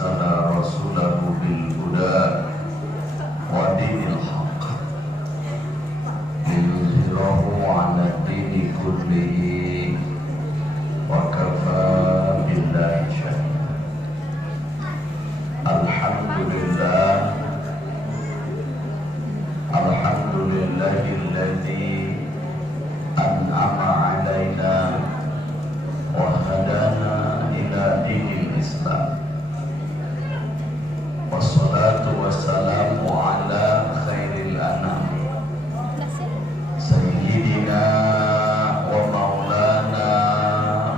أرسل رسوله بالهدى ودين الحق ليظهره على الدين كله وكفى بالله شهيدا. الحمد لله الذي أنعم علينا وهدانا إلى دين الإسلام، والصلاة والسلام على خير الأنام سيدنا ومولانا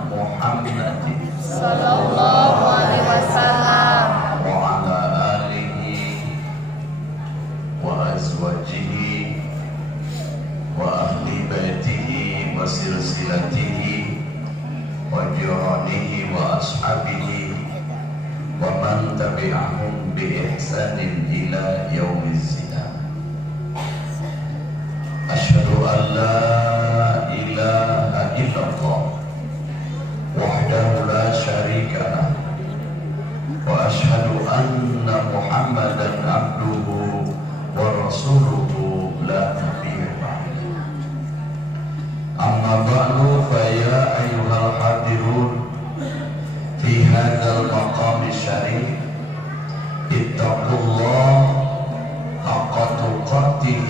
محمد صلى الله عليه وسلم وعلى آله وأزواجه وأهل بيته وسلسلته وجيرانه وأصحابه ومن تبعهم بإحسان إلى يوم الزينة. أشهد أن لا إله إلا الله وحده لا شريك له، وأشهد أن محمدا عبده ورسوله لا نبي بعده. أما بعد فيا أيها الحاضرون في هذا المقام الشريف، اتقوا الله حق تقاته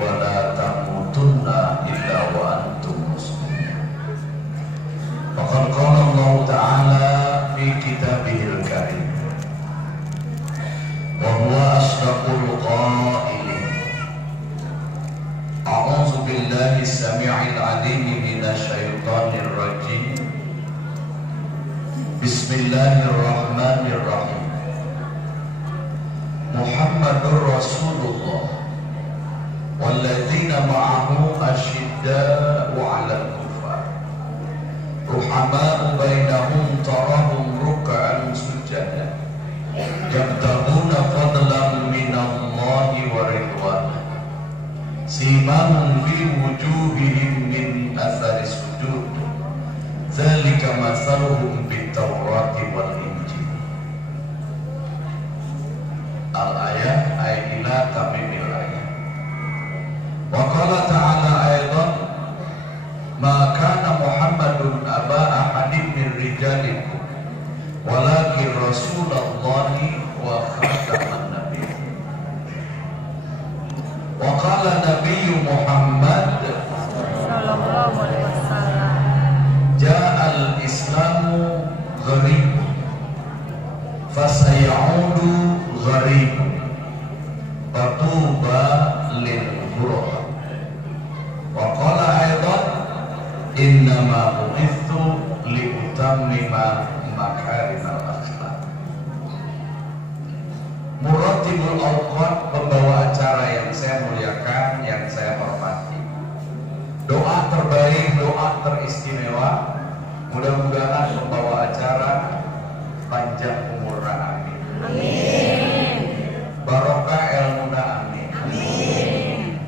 ولا تموتن إلا وأنتم مسلمون. فقد قال الله تعالى في كتابه الكريم وهو أصدق القائلين: أعوذ بالله السميع العليم من الشيطان الرجيم، بسم الله الرحمن الرحيم. محمد رسول الله والذين معه أشداء على الكفار رحماء بينهم تراهم ركعا سجدا يبتغون فضلا من الله ورضوانه سيماهم في وجوههم من أثر السجود ذلك مثلهم بالتوراة والإنجيل. Al-ayah ay ila tamimil ayah. Wa qala ta'ala aidan ma kana Muhammadun aba ahadin min rijalikum walakin rasulallahi wa khataman nabiyyin. Wa qala nabiyyu Muhammad sallallahu alaihi wasallam ja'al islamu gharib fasayaudu gharib fatuba lil ghuraba. Wa qala aidan innama bu'ithu li utammima makarimal akhlaq. Muratibul awqat, pembawa acara yang saya muliakan, yang saya hormati, doa terbaik, doa teristimewa, mudah-mudahan pembawa acara panjang umurna, amin. amin, Barokah ilmuna, amin. amin,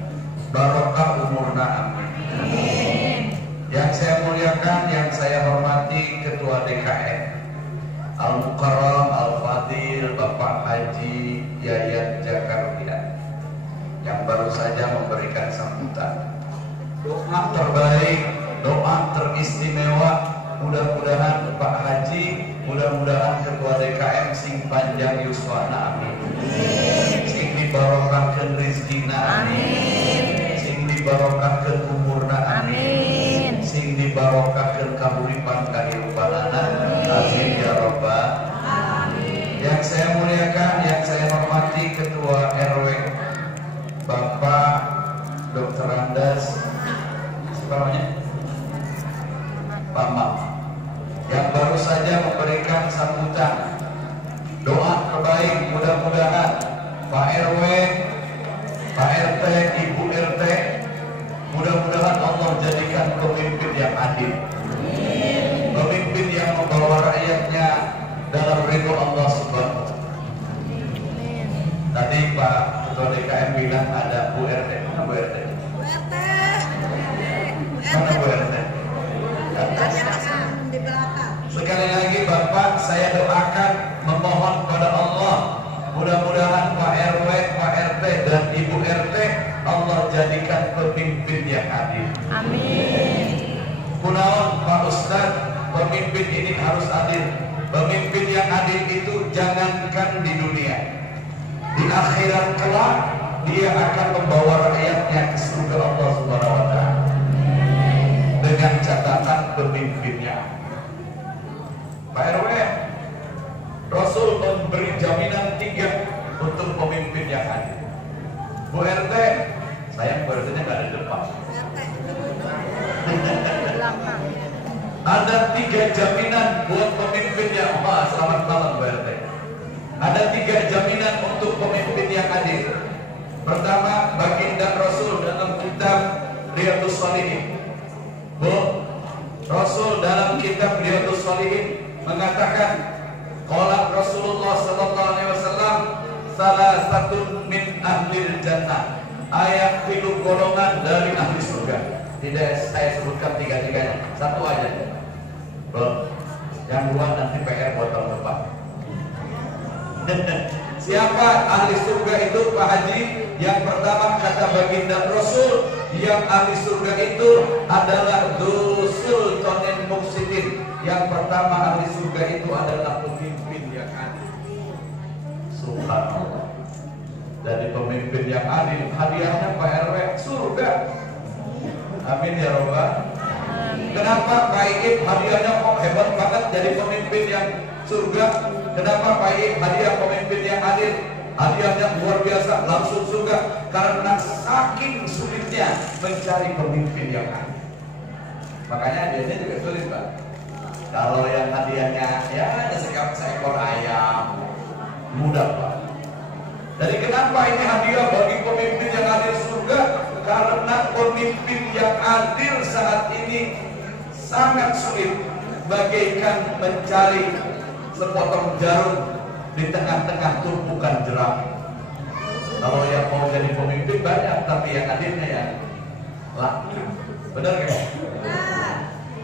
Barokah umurna, amin. amin. Yang saya muliakan, yang saya hormati, Ketua DKM Al-Mukarram Al-Fadil Bapak Haji Yayat Jakarta yang baru saja memberikan sambutan. Doa terbaik, doa teristimewa, mudah-mudahan Pak Haji, mudah-mudahan Ketua DKM sing panjang yuswana, amin. Sing dibarokahkeun rezekina, amin. Sing dibarokahkeun umurna, amin. Sing dibarokahkeun kahuripan kahirupanana, amin ya rabbal alamin. Yang saya muliakan, yang saya hormati, Ketua RW Bapak Dr. Andas, siapa namanya? Pak Mam, yang baru saja memberikan sambutan. Doa terbaik, mudah-mudahan Pak RW, Pak RT, Ibu RT, mudah-mudahan Allah jadikan pemimpin yang adil, pemimpin yang membawa rakyatnya dalam ridho Allah Subhanahu wa Ta'ala. Tadi Pak Ketua DKM bilang ada Bu RT, mana Bu RT? Mana Bu RT? Sekali lagi Bapak, saya doakan memohon pada Allah, mudah-mudahan Pak RW, Pak RT dan Ibu RT Allah jadikan pemimpin yang adil. Amin. Kunaon Pak Ustadz, pemimpin ini harus adil. Pemimpin yang adil itu jangankan di dunia, di akhirat kelak dia akan membawa rakyatnya ke surga Allah Subhanahu wa taala dengan catatan pemimpinnya. Pak RW, Rasul memberi jaminan 3 untuk pemimpin yang adil. Bu RT, sayang Bu RT-nya nggak ada di depan. Ada 3 jaminan buat pemimpin yang selamat malam Bu RT. Ada 3 jaminan untuk pemimpin yang adil. Pertama, baginda Rasul dalam kitab Riyadhus Shalihin. Bu, Rasul dalam kitab Riyadhus Shalihin mengatakan, qala Rasulullah sallallahu alaihi wasallam, salah satu min ahlil jannah, ayat 3 golongan dari ahli surga. Tidak saya sebutkan 3-3-nya, satu aja. Bu, yang 2 nanti PR buat tahun depan. Siapa ahli surga itu Pak Haji? Yang pertama kata baginda Rasul, yang ahli surga itu adalah dusul tonen muksitin. Yang pertama ahli surga itu adalah pemimpin yang adil. Subhanallah. Jadi pemimpin yang adil, hadiahnya Pak RW surga. Amin ya Rabbal. Kenapa Pak Iib hadiahnya kok hebat banget jadi pemimpin yang surga? Kenapa Pak Iib hadiah pemimpin yang adil? Hadiahnya luar biasa, langsung surga. Karena saking sulitnya mencari pemimpin yang adil. Makanya hadiahnya juga sulit Pak. Kalau yang hadiahnya ya hanya seekor ayam, mudah Pak. Jadi kenapa ini hadiah bagi pemimpin yang adil surga? Karena pemimpin yang adil saat ini sangat sulit, bagaikan mencari sepotong jarum di tengah-tengah tumpukan jerami. Kalau yang mau jadi pemimpin banyak, tapi yang adilnya ya laki. Benar kan?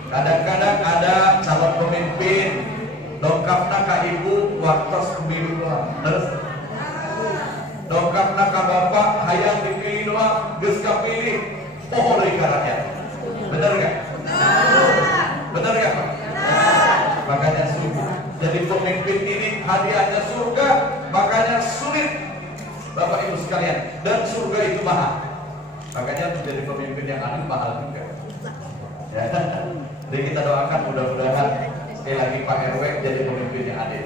Kadang-kadang ada calon pemimpin dongkapna ka ibu waktos kebiri doang. Dongkapna ka bapak hayang dipilih doang, geus kapilih poho deui ka rakyat. Benar kan? Benar kan Pak? Makanya sulit. Jadi pemimpin ini hadiahnya surga, makanya sulit Bapak Ibu sekalian. Dan surga itu mahal. Makanya menjadi pemimpin yang adil mahal juga. Ya. Jadi kita doakan mudah-mudahan sekali lagi Pak RW jadi pemimpin yang adil.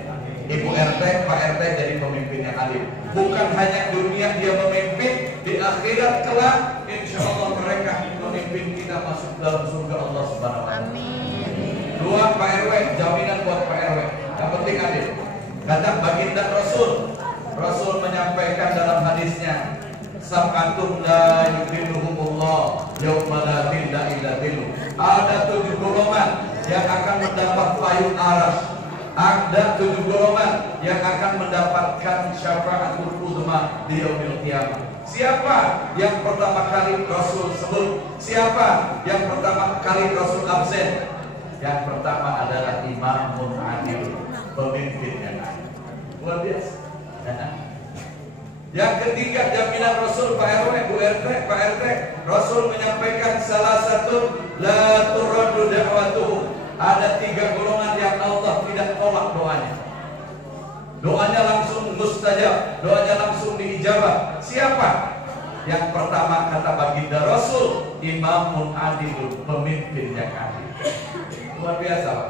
Ibu RT, Pak RT jadi pemimpin yang adil. Bukan hanya dunia dia memimpin, di akhirat kelak insya Allah mereka memimpin kita masuk dalam surga Allah Subhanahu wa taala. Amin. 2 Pak RW, jaminan buat Pak RW. Yang penting adil. Kata baginda Rasul, Rasul menyampaikan dalam hadisnya, sab'atun la yudhilluhumullah yauma la dhilla illa dhilluh. Ada 7 golongan yang akan mendapat payung aras. Ada 7 golongan yang akan mendapatkan syafaatul uzma di yaumil qiyamah. Siapa yang pertama kali Rasul sebut? Siapa yang pertama kali Rasul absen? Yang pertama adalah imamun adil, pemimpin yang adil. Luar biasa. Yang ketiga jaminan Rasul Pak RW, Bu RT, Pak RT, Rasul menyampaikan salah satu la turaddu da'watuhu. Ada 3 golongan yang Allah tidak tolak doanya. Doanya langsung mustajab, doanya langsung diijabah. Siapa? Yang pertama kata baginda Rasul, imamun adil, pemimpin yang adil. Luar biasa Pak.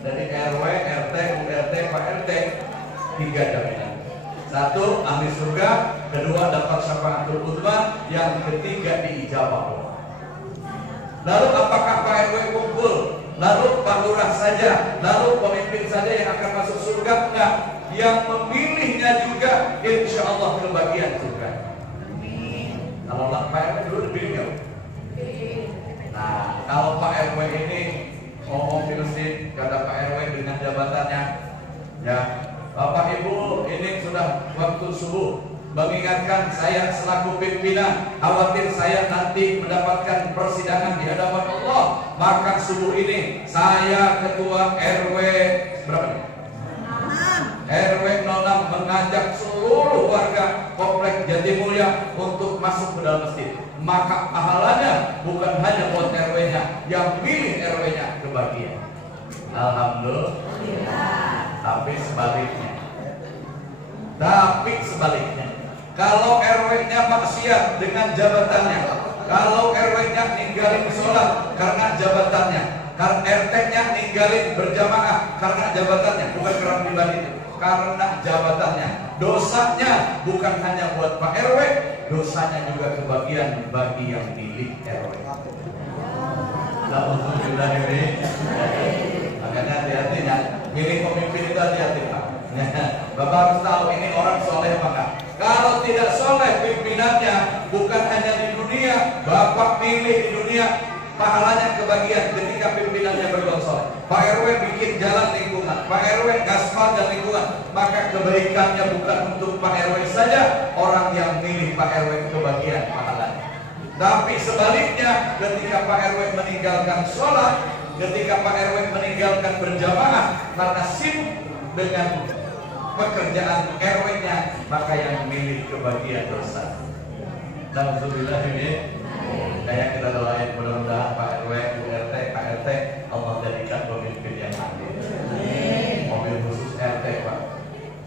Dari RW, RT, Bu RT, Pak RT, 3 jaminan. 1 ahli surga, 2 dapat syafaatul uzma, yang ketiga diijabah doa. Lalu apakah Pak RW kumpul? Lalu Pak Lurah saja, lalu pemimpin saja yang akan masuk surga? Enggak, yang memilihnya juga insya Allah kebagian surga. Kalau Pak RW dulu dipilih nggak? Nah, kalau Pak RW ini ngomong di masjid, kata Pak RW dengan jabatannya, ya Bapak Ibu ini sudah waktu subuh, mengingatkan saya selaku pimpinan, khawatir saya nanti mendapatkan persidangan di hadapan Allah. Maka subuh ini saya ketua RW berapa nih? RW 06 mengajak seluruh warga komplek Jatimulya untuk masuk ke dalam masjid. Maka pahalanya bukan hanya buat RW-nya, yang milih RW-nya kebagian. Alhamdulillah. Tapi sebaliknya, kalau RW-nya maksiat dengan jabatannya, kalau RW-nya ninggalin sholat karena jabatannya, karena RT-nya ninggalin berjamaah karena jabatannya, bukan karena pribadi itu, karena jabatannya, dosanya bukan hanya buat Pak RW, dosanya juga kebagian bagi yang milik RW. Alhamdulillah ini. Makanya hati-hati ya, milih pemimpin itu hati-hati Pak. Bapak harus tahu ini orang soleh apa enggak. Kalau tidak soleh pimpinannya, bukan hanya di dunia, Bapak pilih di dunia, pahalanya kebagian ketika pimpinannya berbuat soleh. Pak RW bikin jalan lingkungan, Pak RW gaspal dan lingkungan, maka kebaikannya bukan untuk Pak RW saja, orang yang milih Pak RW kebagian pahalanya. Tapi sebaliknya, ketika Pak RW meninggalkan sholat, ketika Pak RW meninggalkan berjamaah karena sibuk dengan pekerjaan RW-nya, maka yang memilih kebagian dosa. Alhamdulillah ini. Kayak kita doain mudah-mudahan Pak RW, Bu RT, Pak RT Allah jadikan pemimpin yang adil. Mobil khusus RT Pak.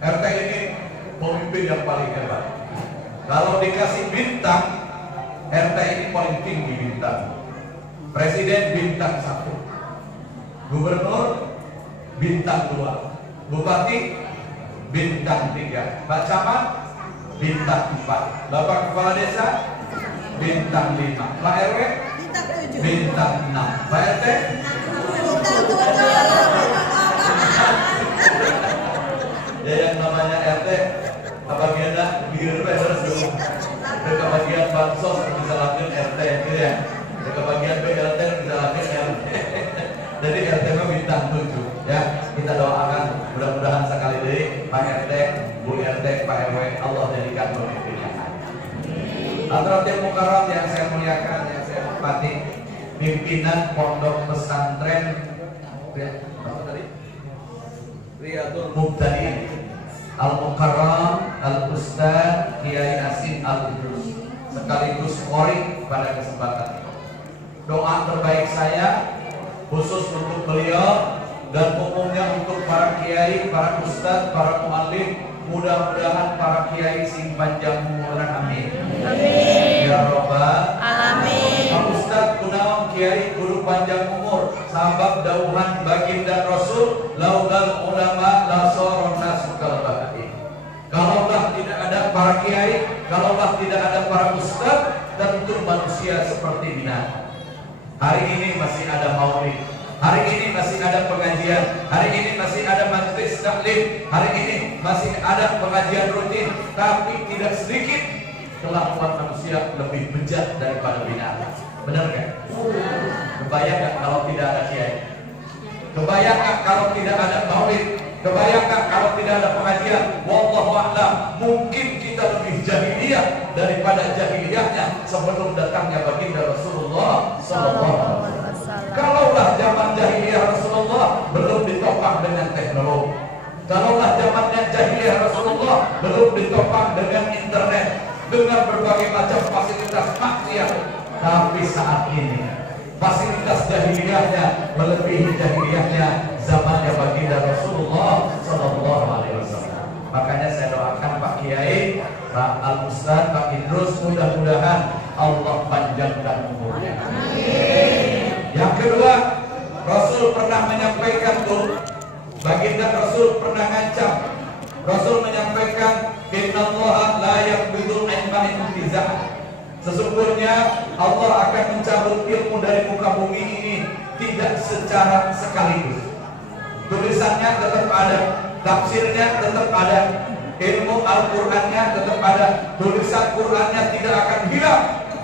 RT ini pemimpin yang paling hebat. Kalau dikasih bintang, RT ini paling tinggi bintang. Presiden bintang 1, Gubernur bintang 2, Bupati bintang 3, Pak Camat bintang 4, Bapak Kepala Desa bintang 5, Pak RW bintang 6, Pak RT bintang 7. Ya yang namanya RT kebagian biar terus kebagian bansos bisa lakuin RT gitu ya, kebagian BLT bisa lakuin RT. Jadi RT bintang 7 ya. Kita doakan mudah-mudahan sekali lagi Pak RT, Bu RT, Pak RW Allah jadikan pemimpin yang adil. Hadratil Mukarram yang saya muliakan, yang saya hormati, pimpinan Pondok Pesantren Riyadul Mubtadi'in Al-Mukarram Al-Ustaz Kiai Asim Al-Idrus sekaligus qori pada kesempatan ini. Doa terbaik saya khusus untuk beliau dan umumnya untuk para kiai, para ustaz, para muallim, mudah-mudahan para kiai sing panjang umur, amin. Amin. Ya Rabbal Alamin. Pak Ustaz kunaon kiai guru panjang umur, sabab dauhan baginda Rasul, laugal ulama la saron nasu kal bahari. Kalaulah tidak ada para kiai, kalaulah tidak ada para ustaz, tentu manusia seperti binatang. Hari ini masih ada maulid, hari ini masih ada pengajian, hari ini masih ada majelis taklim, hari ini masih ada pengajian rutin, tapi tidak sedikit kelakuan manusia lebih bejat daripada binatang. Benar kan? Kebayang gak kalau tidak ada kiai? Kebayang gak kalau tidak ada maulid? Kebayang gak kalau tidak ada pengajian? Wallahu a'lam, mungkin kita lebih jahiliyah daripada jahiliyahnya sebelum datangnya baginda Rasulullah sallallahu alaihi wasallam. Kalaulah zaman jahiliyah Rasulullah belum ditopang dengan teknologi, kalaulah zamannya jahiliyah Rasulullah belum ditopang dengan internet, dengan berbagai macam fasilitas maksiat, tapi saat ini fasilitas jahiliyahnya melebihi jahiliyahnya zamannya baginda Rasulullah sallallahu alaihi wasallam. Makanya saya doakan Pak Kiai, Pak Al Ustaz, Pak Idrus, mudah-mudahan Allah panjangkan umurnya. Yang kedua, Rasul pernah menyampaikan tuh, baginda Rasul pernah ngancam. Rasul menyampaikan, innallaha la yaqbidul ilma intiza'an. Sesungguhnya Allah akan mencabut ilmu dari muka bumi ini tidak secara sekaligus. Tulisannya tetap ada, tafsirnya tetap ada, ilmu Al-Qur'annya tetap ada, tulisan Qur'annya tidak akan hilang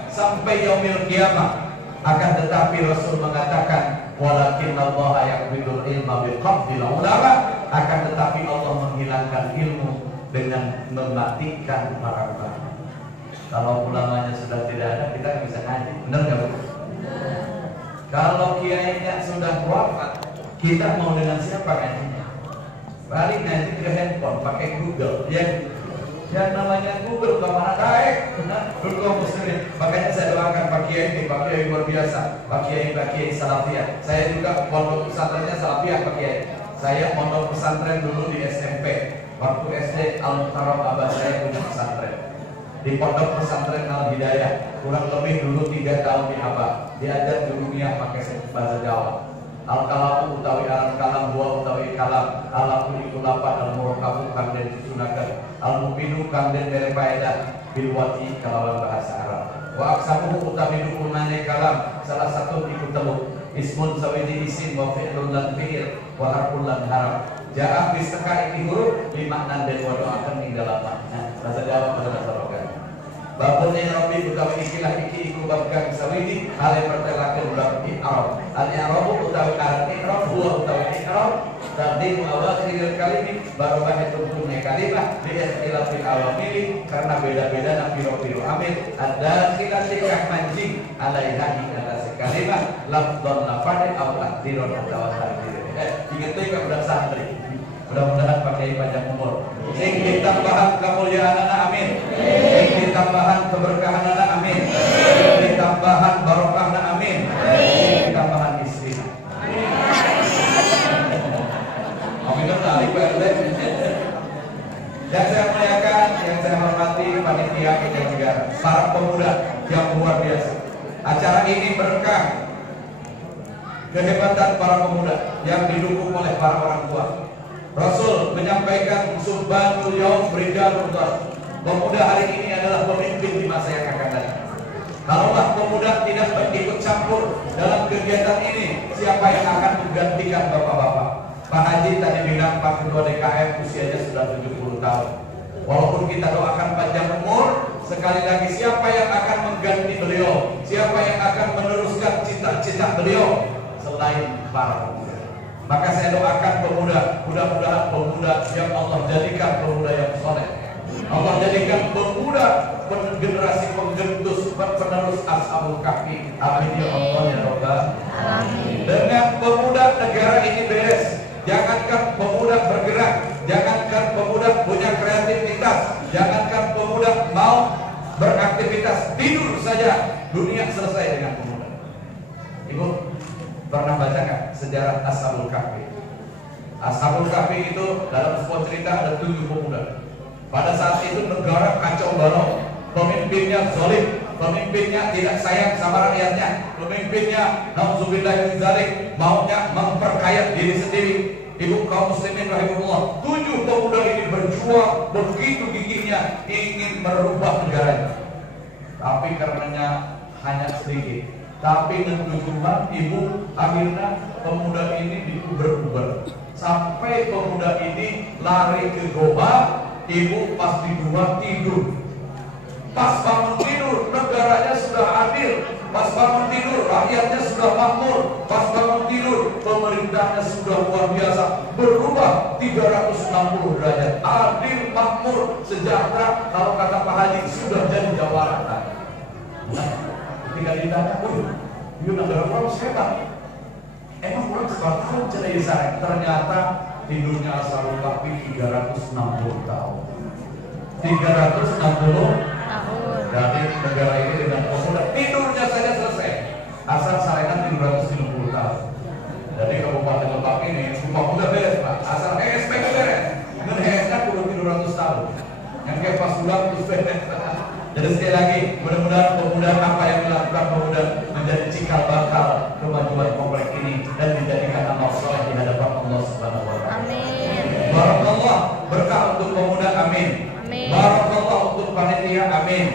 sampai yaumil kiamah. Akan tetapi Rasul mengatakan, walakin Allah yaqbidul ilma biqabdil ulama, akan tetapi Allah menghilangkan ilmu dengan mematikan para ulama. Kalau ulamanya sudah tidak ada, kita nggak bisa ngaji, benar nggak Bu? Kalau kiainya sudah wafat, kita mau dengan siapa ngajinya? balik ngaji ke handphone pakai Google ya. Yang namanya Google kemana baik, benar, Google muslimin. Makanya saya doakan Pak Kiai luar biasa, Pak Kiai Salafiyah. Saya juga pondok pesantrennya Salafiyah Pak Kiai. Saya pondok pesantren dulu di SMP. Waktu SD Al-Mukarram abah saya punya pesantren. Di pondok pesantren Al Hidayah, kurang lebih dulu 3 tahun di abah. Diajar di dunia pakai bahasa Jawa. Al-kalamu utawi al-kalam dua utawi kalam alaku iku lapan al-murakabu kang den disunakan al-mubinu kang den mere faedah bilwati kalawan bahasa Arab wa aksamu utawi dukunane kalam salah satu iku telu ismun sawidi isim wa fi'lun lan fi'il wa harfun lan harf ja'ah bistaka iki huruf limaknan den wa doakan ing dalaman bahasa Jawa bahasa Rogan babun yang Rabbi utawi ikilah iki iku bab kang sawidi ale pertelakeun bab i'rab al-i'rab utawi aran i'rab huwa utawi i'rab tadi awakhiril kalimi barokah itu punya kalimah bi ikhtilafil awamili karena beda-beda na piro-piro amil ada khilafih kang mancing alaiha ing atas kalimah lafdhan lafadh aw takdiron atau takdir ingat itu budak santri. Mudah-mudahan pakai panjang umur. Sing ditambahan kemuliaan anak amin. Sing ditambahan keberkahan anak amin. Sing ditambahan barokah anak amin. Sing ditambahan istri. Amin sekali Pak. Yang saya muliakan, yang saya hormati panitia penyelenggara, para pemuda yang luar biasa. Acara ini berkah kehebatan para pemuda yang didukung oleh para orang tua. Rasul menyampaikan subhanul yaum rijalun dhar. Pemuda hari ini adalah pemimpin di masa yang akan datang. Kalaulah pemuda tidak ikut campur dalam kegiatan ini, siapa yang akan menggantikan bapak-bapak? Pak Haji tadi bilang Pak Ketua DKM usianya sudah 70 tahun. Walaupun kita doakan panjang umur, sekali lagi siapa yang akan mengganti beliau? Siapa yang akan meneruskan cita-cita beliau selain para pemuda? Maka saya doakan pemuda, mudah-mudahan pemuda yang Allah jadikan pemuda yang soleh. Allah jadikan pemuda generasi penggendus penerus Ashabul Kahfi. Amin ya Allah ya Rabbal alamin. Dengan pemuda negara ini beres. Jangankan pemuda bergerak, jangankan pemuda punya kreativitas, jangankan pemuda mau beraktivitas, tidur saja dunia selesai dengan pemuda. Ibu pernah baca nggak sejarah Ashabul Kahfi? Ashabul Kahfi itu dalam sebuah cerita ada 7 pemuda. Pada saat itu negara kacau balau, pemimpinnya zalim, pemimpinnya tidak sayang sama rakyatnya, pemimpinnya nauzubillah min dzalik maunya memperkaya diri sendiri. Ibu kaum muslimin rahimahullah, 7 pemuda ini berjuang begitu gigihnya ingin merubah negaranya. Tapi karenanya hanya sedikit. Tapi tujuan ibu akhirnya pemuda ini diuber-uber sampai pemuda ini lari ke goa. Ibu pas di gua tidur, pas bangun tidur negaranya sudah adil, pas bangun tidur rakyatnya sudah makmur, pas bangun tidur pemerintahnya sudah luar biasa, berubah 360 derajat, adil, makmur, sejahtera. Kalau kata Pak Haji sudah jadi Jakarta. Ketika ditanya, yuk negara orang sehat, emang orang sekarang cerita saya, ternyata tidurnya Ashabul Kahfi 360 tahun. 360 tahun. Jadi negara ini dengan pemuda tidurnya saja selesai. Asal sarean 350 tahun. Jadi Kabupaten Lebak ini rumah udah beres Pak. Asal ESP beres. Ngeresnya kudu 300 tahun. Yang kayak pas pulang terus beres. Jadi sekali lagi, mudah-mudahan pemuda apa yang dilakukan pemuda menjadi cikal bakal kemajuan komplek ini dan dijadikan amal soleh di hadapan Allah Subhanahu wa taala. Amin. Barakallah, berkah untuk pemuda, amin. Amin. Barakallah untuk panitia, amin.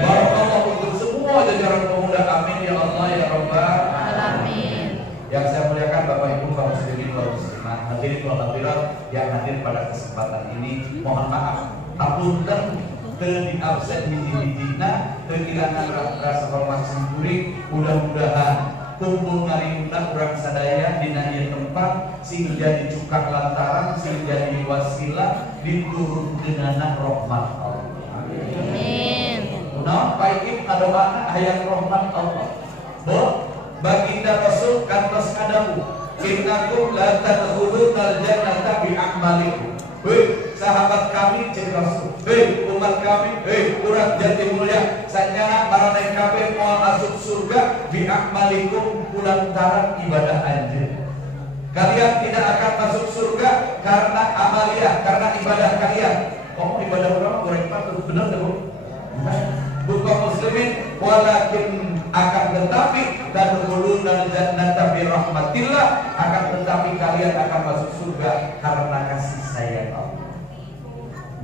Barakallah untuk semua jajaran pemuda, amin ya Allah ya Rabbal alamin. Yang saya muliakan Bapak Ibu kaum muslimin wal muslimat, hadirin wal hadirat yang hadir pada kesempatan ini, mohon maaf. Apunten di absen hiji-hijina kekirangan rasa hormat sempuri. Mudah-mudahan kumpul ngaringundang urang sadaya dina ieu tempat sing jadi cukak lantaran sing jadi wasilah diturunkeunana rahmat Allah. Amin. Naon paik ngadoana hayang rahmat Allah. Baginda Rasul kantos adamu innakum la tadkhulunal jannata bi a'malikum. Hei sahabat kami cek Rasul, hei umat kami, hei urang jati mulia, sanyana maraneh kabeh moal masuk surga bi a'malikum kulantaran ibadah anjeun. Kalian tidak akan masuk surga karena amalia, karena ibadah kalian. Oh, ibadah orang kurang patut benar tak, Bu? Bukan muslimin, walakin akan tetapi tadkhulunal jannata bi rahmatillah, akan tetapi kalian akan masuk surga karena kasih sayang Allah.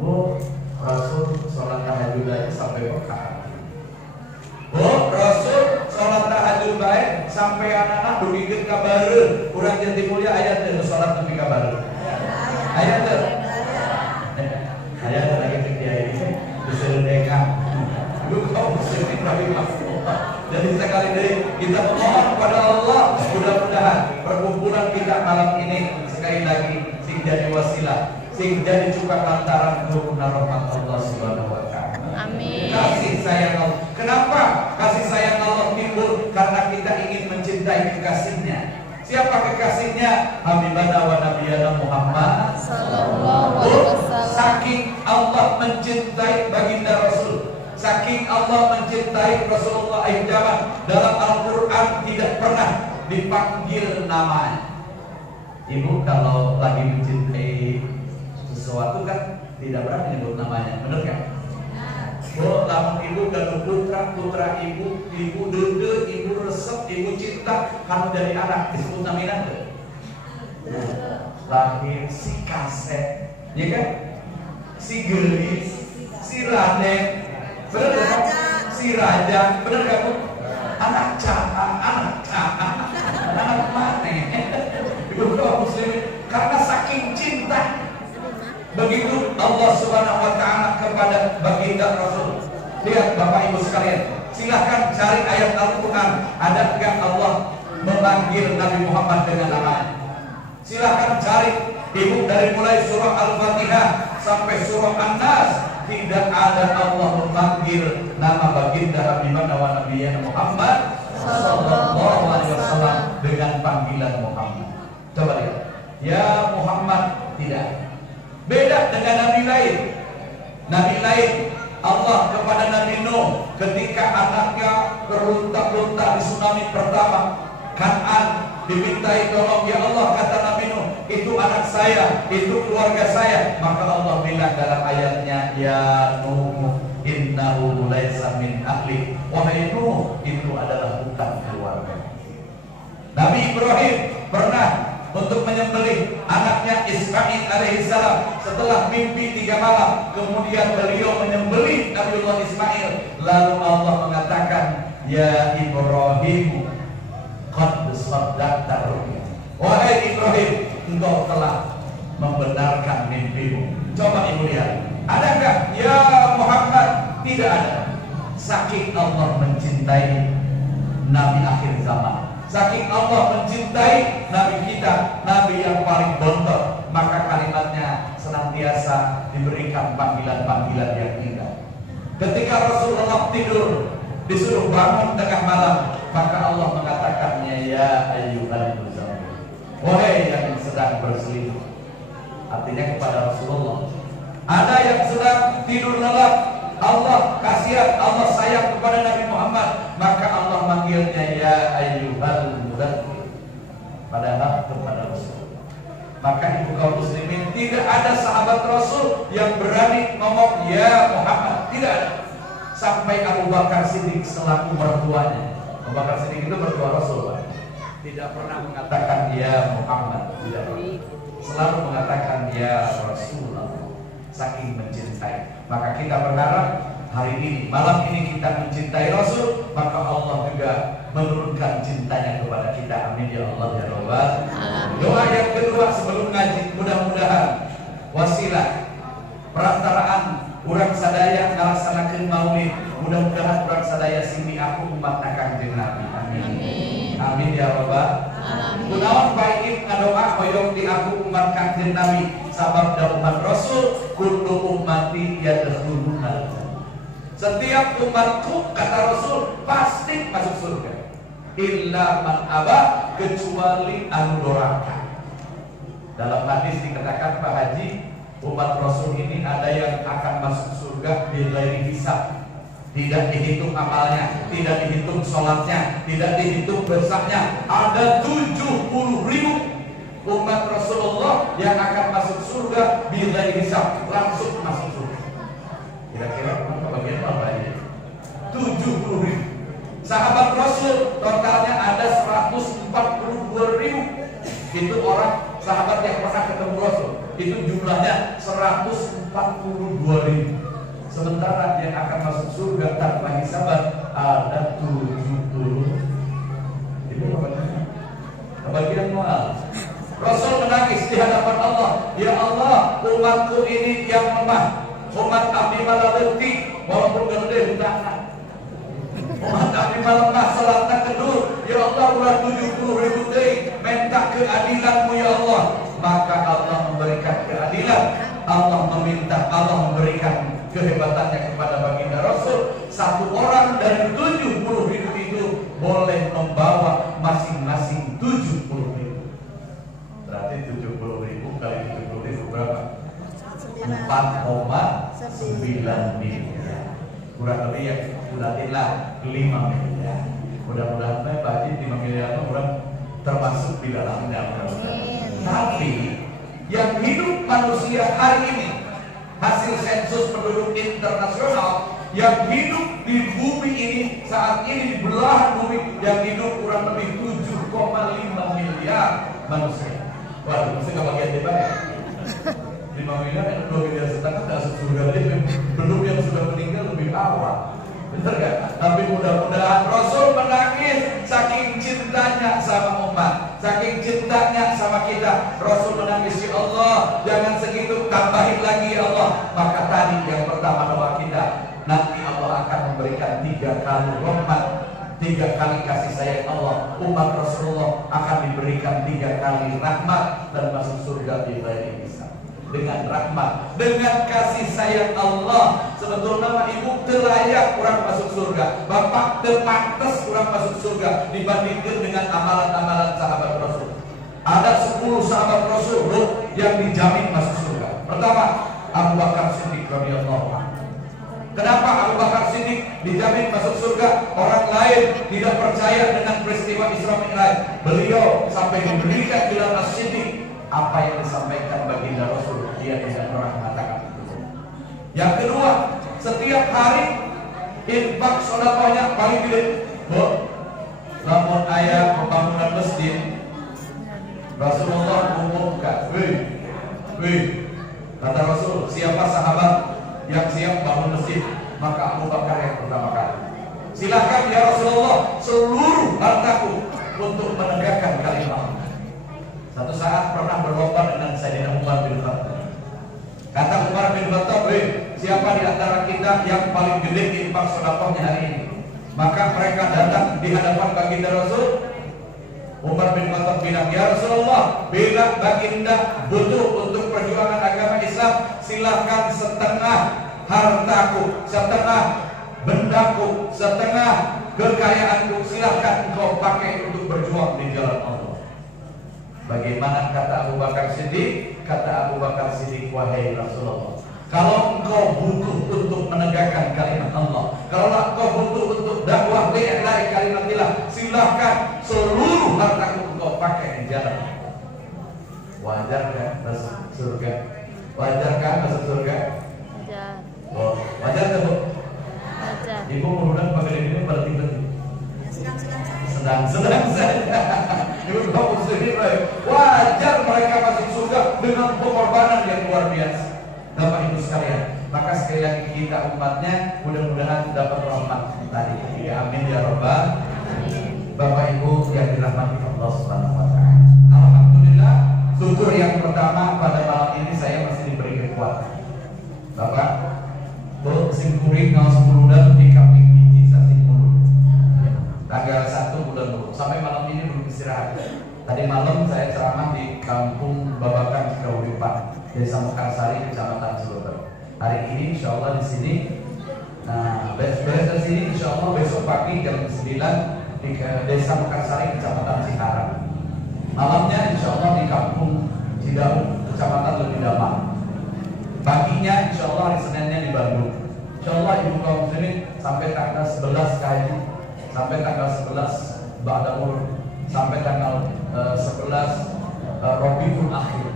Bu, Rasul sholat tahajud aja sampai Mekah. Bu, Rasul sholat tahajud baik sampai anak-anak dugikeun ka bareu. Urang janti mulia aya teu sholat nepi ka bareu? Aya teu? Aya teu lagi teh kiai disuruh dengar. Kaum muslimin rahimahullah. Jadi sekali lagi kita memohon kepada Allah, mudah-mudahan perkumpulan kita malam ini sekali lagi sing jadi wasilah, sing jadi cukup lantaran nuruna rahmat Allah Subhanahu wa taala. Amin. Kasih sayang Allah. Kenapa kasih sayang Allah timbul? Karena kita ingin mencintai kekasihnya. Siapa kekasihnya? Habibana wa nabiyana Muhammad Sallallahu alaihi wasallam. Saking Allah mencintai baginda Rasul, saking Allah mencintai Rasulullah zaman dalam Al-Quran tidak pernah dipanggil namanya. Ibu kalau lagi mencintai sesuatu kan tidak pernah menyebut namanya, benar kan? Oh, lamun ibu gaduh putra, putra ibu, ibu dede, ibu resep, ibu cinta, kan dari anak disebut namanya tuh. Lahir si kaset, ya kan? Si gelis, si raden, bener kan? Si raja, bener kan? Anak cahang, anak mana? Ibu kaum muslimin, karena saking cinta. Begitu Allah Subhanahu wa taala kepada baginda Rasul. Lihat Bapak Ibu sekalian, silahkan cari ayat Al-Qur'an, ada enggak Allah memanggil Nabi Muhammad dengan namanya? Silahkan cari, Ibu, dari mulai surah Al-Fatihah sampai surah An-Nas, tidak ada Allah memanggil nama baginda Habibana wa nabiyana Muhammad sallallahu alaihi wasallam dengan panggilan Muhammad. Coba lihat. Ya Muhammad, tidak. Beda dengan nabi lain. Nabi lain Allah kepada Nabi Nuh ketika anaknya terlunta-lunta di tsunami pertama, Kan'an, dimintai tolong, ya Allah, kata Nabi Nuh, itu anak saya, itu keluarga saya. Maka Allah bilang dalam ayatnya, ya Nuh, innahu laisa min ahli. Wahai Nuh, itu adalah bukan keluarga. Nabi Ibrahim pernah untuk menyembelih anaknya Ismail alaihissalam setelah mimpi 3 malam, kemudian beliau menyembelih Nabiullah Ismail. Lalu Allah mengatakan, ya Ibrahim, qad saddaqta ru'ya. Wahai Ibrahim, engkau telah membenarkan mimpimu. Coba ibu lihat, adakah? Ya Muhammad, tidak ada. Saking Allah mencintai Nabi akhir zaman, saking Allah mencintai Nabi kita, Nabi yang paling bontot, maka kalimatnya senantiasa diberikan panggilan-panggilan yang indah. Ketika Rasulullah tidur, disuruh bangun tengah malam, maka Allah mengatakannya, ya ayyuhal muzammil, wahai yang sedang berselimut. Artinya kepada Rasulullah. Ada yang sedang tidur lelap, Allah kasihan, Allah sayang kepada Nabi Muhammad, maka Allah manggilnya ya ayyuhal mudaththir, padahal kepada Rasul. Maka ibu kaum muslimin, tidak ada sahabat Rasul yang berani ngomong ya Muhammad, tidak ada. Sampai Abu Bakar Siddiq selaku mertuanya, Abu Bakar Siddiq itu mertua Rasul, Pak, tidak pernah mengatakan ya Muhammad, tidak pernah. Selalu mengatakan ya Rasulullah, saking mencintai. Maka kita berharap hari ini, malam ini kita mencintai Rasul, maka Allah juga menurunkan cintanya kepada kita. Amin ya Allah ya Rabbal. Doa yang kedua sebelum ngaji, mudah-mudahan wasilah perantaraan urang sadaya ngalaksanakeun maulid, mudah-mudahan urang sadaya simi aku umat Kanjeng Nabi. Amin. Amin ya Rabbal. Kunaon baik ngadoa hoyong di aku umat Kanjeng Nabi, sabab da umat Rasul kullu ummati yadkhuluna. Setiap umatku, kata Rasul, pasti masuk surga. illa man aba, kecuali anu doraka. Dalam hadis dikatakan Pak Haji, umat Rasul ini ada yang akan masuk surga bighairi hisab. Tidak dihitung amalnya, tidak dihitung sholatnya, tidak dihitung dosanya. Ada 70.000 umat Rasulullah yang akan masuk surga bighairi hisab, langsung masuk surga. Kira-kira bagian apa ini? 70.000. Sahabat Rasul totalnya ada 142.000. Itu orang sahabat yang pernah ketemu Rasul. Itu jumlahnya 142.000. Sementara yang akan masuk surga tanpa hisaban ada 70. Itu bagian moal. Rasul menangis di hadapan Allah. Ya Allah, umatku ini yang lemah. Umat abdi malaleuti walaupun gede hutangna. Umat abdi lemah salatna kedur. Ya Allah, ulah 70.000 deui minta keadilan-Mu ya Allah. Maka Allah memberikan keadilan. Allah meminta, Allah memberikan kehebatannya kepada baginda Rasul. Satu orang dari 70.000 itu boleh membawa masing-masing 70.000. Berarti 70.000 kali 70.000 berapa? 4,9 miliar. Kurang lebih ya, bulanlah 5 miliar. Mudah-mudahan Pak Haji 5 miliar orang termasuk di dalamnya. Tapi yang hidup manusia hari ini, hasil sensus penduduk internasional, yang hidup di bumi ini saat ini, di belahan bumi, yang hidup kurang lebih 7,5 miliar manusia. Waduh, mesti gak bagian debat ya? 5 miliar dan 2 miliar setengah gak surga belum yang sudah meninggal lebih awal. Bener gak? Tapi mudah-mudahan Rasul menangis saking cintanya sama umat, saking cintanya sama kita. Rasul menangis, ya Allah, jangan segitu, tambahin lagi ya Allah. Maka tadi yang pertama doa kita, nanti Allah akan memberikan 3 kali rahmat, 3 kali kasih sayang Allah. Umat Rasulullah akan diberikan 3 kali rahmat dan masuk surga bighairi hisab. Dengan rahmat, dengan kasih sayang Allah. Sebetulnya mah ibu telayak kurang masuk surga, bapak tepantes kurang masuk surga dibandingkan dengan amalan-amalan sahabat Rasul. Ada 10 sahabat Rasul yang dijamin masuk surga. Pertama, Abu Bakar Siddiq radhiyallahu anhu. Kenapa Abu Bakar Siddiq dijamin masuk surga? Orang lain tidak percaya dengan peristiwa Isra Mi'raj. Beliau sampai diberikan gelar As-Siddiq. Apa yang disampaikan baginda Rasul, dia tidak pernah mengatakan itu. Yang kedua, setiap hari infak sedekahnya paling gede. Lamun ayat pembangunan masjid, Rasulullah umumkan, kata Rasul, siapa sahabat yang siap bangun masjid, maka Abu Bakar yang pertama kali. Silakan ya Rasulullah, seluruh hartaku untuk menegakkan kalimat. Satu saat pernah berlomba dengan Sayyidina Umar bin Khattab. Kata Umar bin Khattab, siapa di antara kita yang paling gede infak sedekahnya hari ini? Maka mereka datang di hadapan baginda Rasul. Umar bin Khattab bilang, ya Rasulullah, bila baginda butuh untuk perjuangan agama Islam, silahkan setengah hartaku, setengah bendaku, setengah kekayaanku, silahkan engkau pakai untuk berjuang di jalan Allah. Bagaimana kata Abu Bakar Siddiq? Kata Abu Bakar Siddiq, wahai Rasulullah, kalau engkau butuh untuk menegakkan kalimat Allah, kalau engkau butuh untuk dakwah dari kalimatillah, silahkan seluruh hartaku engkau pakai di jalan Allah. Wajar kan masuk surga? Wajar kan masuk surga? Wajar. Oh, wajar kan Bu? Wajar. Ibu mudah pakai ini berarti sedang saja. Ibu bagus ini, wajar mereka masuk surga dengan pengorbanan yang luar biasa. Bapak Ibu sekalian, maka sekali lagi kita umatnya mudah-mudahan dapat rahmat tadi. Ya amin ya rabbal alamin. Bapak Ibu yang dirahmati Allah Subhanahu wa taala. Alhamdulillah, syukur yang pertama pada malam ini saya masih diberi kekuatan. Bapak, Bu simkuring ngaos puludan di kambing biji sasing mulu. Tanggal 1 bulan 10 sampai malam ini belum istirahat. Tadi malam saya ceramah di Kampung Babakan Cikawuripan, Desa Mekarsari, Kecamatan Ciloter. Hari ini insya Allah di sini. Nah, beres dari sini insya Allah besok pagi jam 9 di Desa Mekarsari, Kecamatan Cikarang. Malamnya insya Allah di Kampung Cidahu, Kecamatan Lebidamar. Paginya insya Allah hari Seninnya di Bandung. Insya Allah ibu kaum muslimin sampai tanggal 11 kaji, sampai tanggal 11 Ba'damur, sampai tanggal 11 Rabiul Akhir.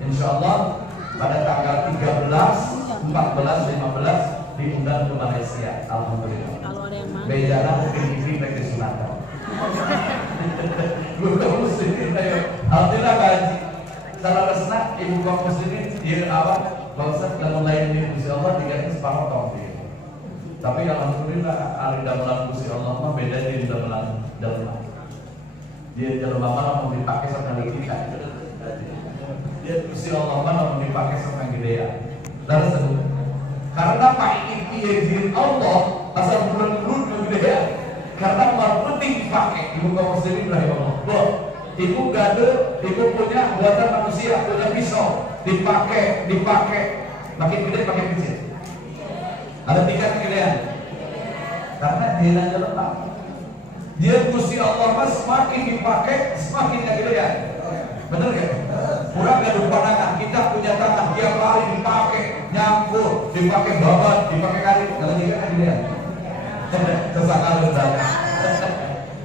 Insya Allah pada tanggal 13, 14, 15 diundang ke Malaysia. Alhamdulillah. Kalau ada yang mau. Bejana mungkin ini pakai sunatan. Ibu kaum muslimin, alhamdulillah gaji. Salah resna ibu kaum muslimin dia awal bangsa dalam lain ini Gusti Allah diganti separuh tahun. Tapi alhamdulillah ali damelan Gusti Allah mah beda di damelan damelan. Dia dalam mana mau dipakai sama kita. Dia Gusti Allah mana mau dipakai sama gede. Lalu sebut karena Pak ini izin Allah asal bulan-bulan gede. Karena mal penting dipakai ibu kaum muslimin rahimahullah. Ibu gade, ibu punya buatan manusia, punya pisau, dipakai, makin gede, makin kecil. Ada tingkat kegedean. Karena dia nanya letak. Dia Gusti Allah mah semakin dipakai, semakin kegedean. Bener gak? Kurang gak ada pandangan. Kita punya tangan, tiap hari dipakai, nyangkut, dipakai babat, dipakai karit. Kalau dia kegedean. Kesalahan bertanya.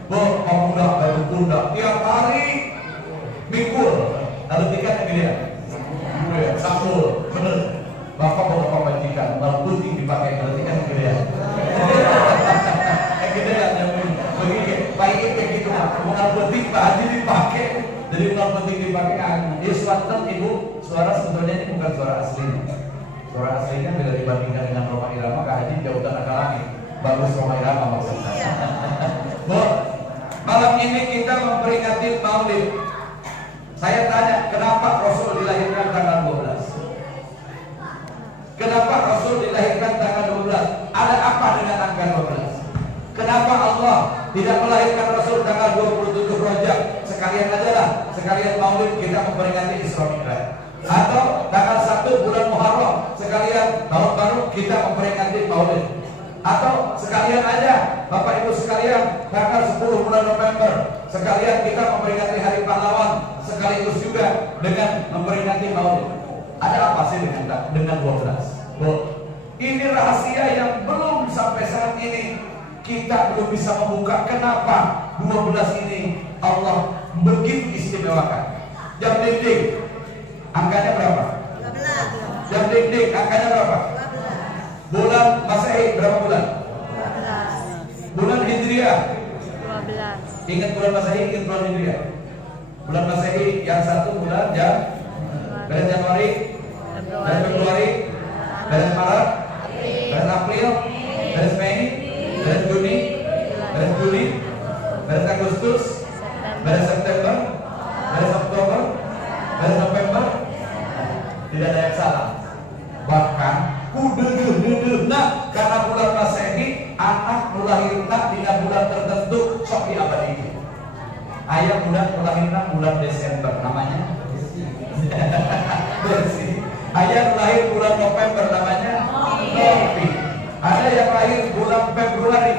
Pemuda baru pundak tiap hari mikul, lalu tingkat kegedean. Sambul, bener. Bapak majikan, mal putih dipakai, lalu tingkat kegedean. Kegedean yang begini, baik kayak gitu. Mal putih Pak Haji dipakai, jadi mal putih dipakai. Dia suatu ibu, suara sebetulnya ini bukan suara aslinya. Suara aslinya bila dibandingkan dengan Roma Irama, Kak Haji jauh dan agak lagi. Bagus Roma Irama maksudnya. Malam ini kita memperingati Maulid. Saya tanya, kenapa Rasul dilahirkan tanggal 12? Kenapa Rasul dilahirkan tanggal 12? Ada apa dengan tanggal 12? Kenapa Allah tidak melahirkan Rasul tanggal 27 Rajab? Sekalian aja lah, sekalian Maulid kita memperingati Isra Mi'raj. Atau tanggal 1 bulan Muharram, sekalian tahun baru kita memperingati Maulid. Atau sekalian aja Bapak Ibu sekalian tanggal 10 bulan November sekalian kita memperingati Hari Pahlawan sekaligus juga dengan memperingati Maulid. Ada apa sih dengan 12? Ini rahasia yang belum sampai saat ini kita belum bisa membuka. Kenapa 12 ini Allah begitu istimewakan? Jam dinding angkanya berapa? 12. Jam dinding angkanya berapa? Bulan Masehi berapa bulan? 12. Bulan Hijriah 12. Ingat bulan Masehi, ingat bulan Hijriah. Bulan Masehi yang satu bulan beres Januari, beres Februari, beres Maret, beres April, beres Mei, beres Juni, beres Juli, beres Agustus, beres September, beres Oktober, beres November. Tidak ada yang salah. Bahkan nah, karena bulan Masehi anak melahirkan dengan bulan tertentu sok diabadikan. Ayah bulan melahirkan bulan Desember namanya Desi. Ayah lahir bulan November namanya Novi. Ada yang lahir bulan Februari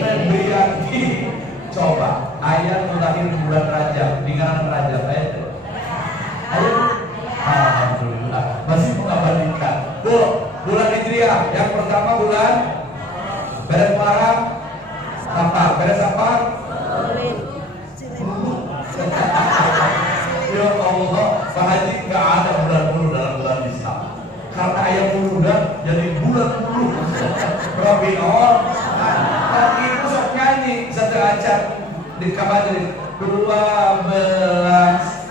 Febriani. Coba ayah lahir bulan Rajab dengan Rajab ayah. Alhamdulillah masih mengabadikan. Bulan Hijriah yang pertama bulan beres Muharram apa? Beres apa? Ya Allah, Pak Haji nggak ada bulan bulu dalam bulan Islam. Karena ayat bulu jadi bulan bulu. Rabiul Awal itu sok nyanyi satu acara di kabarin 12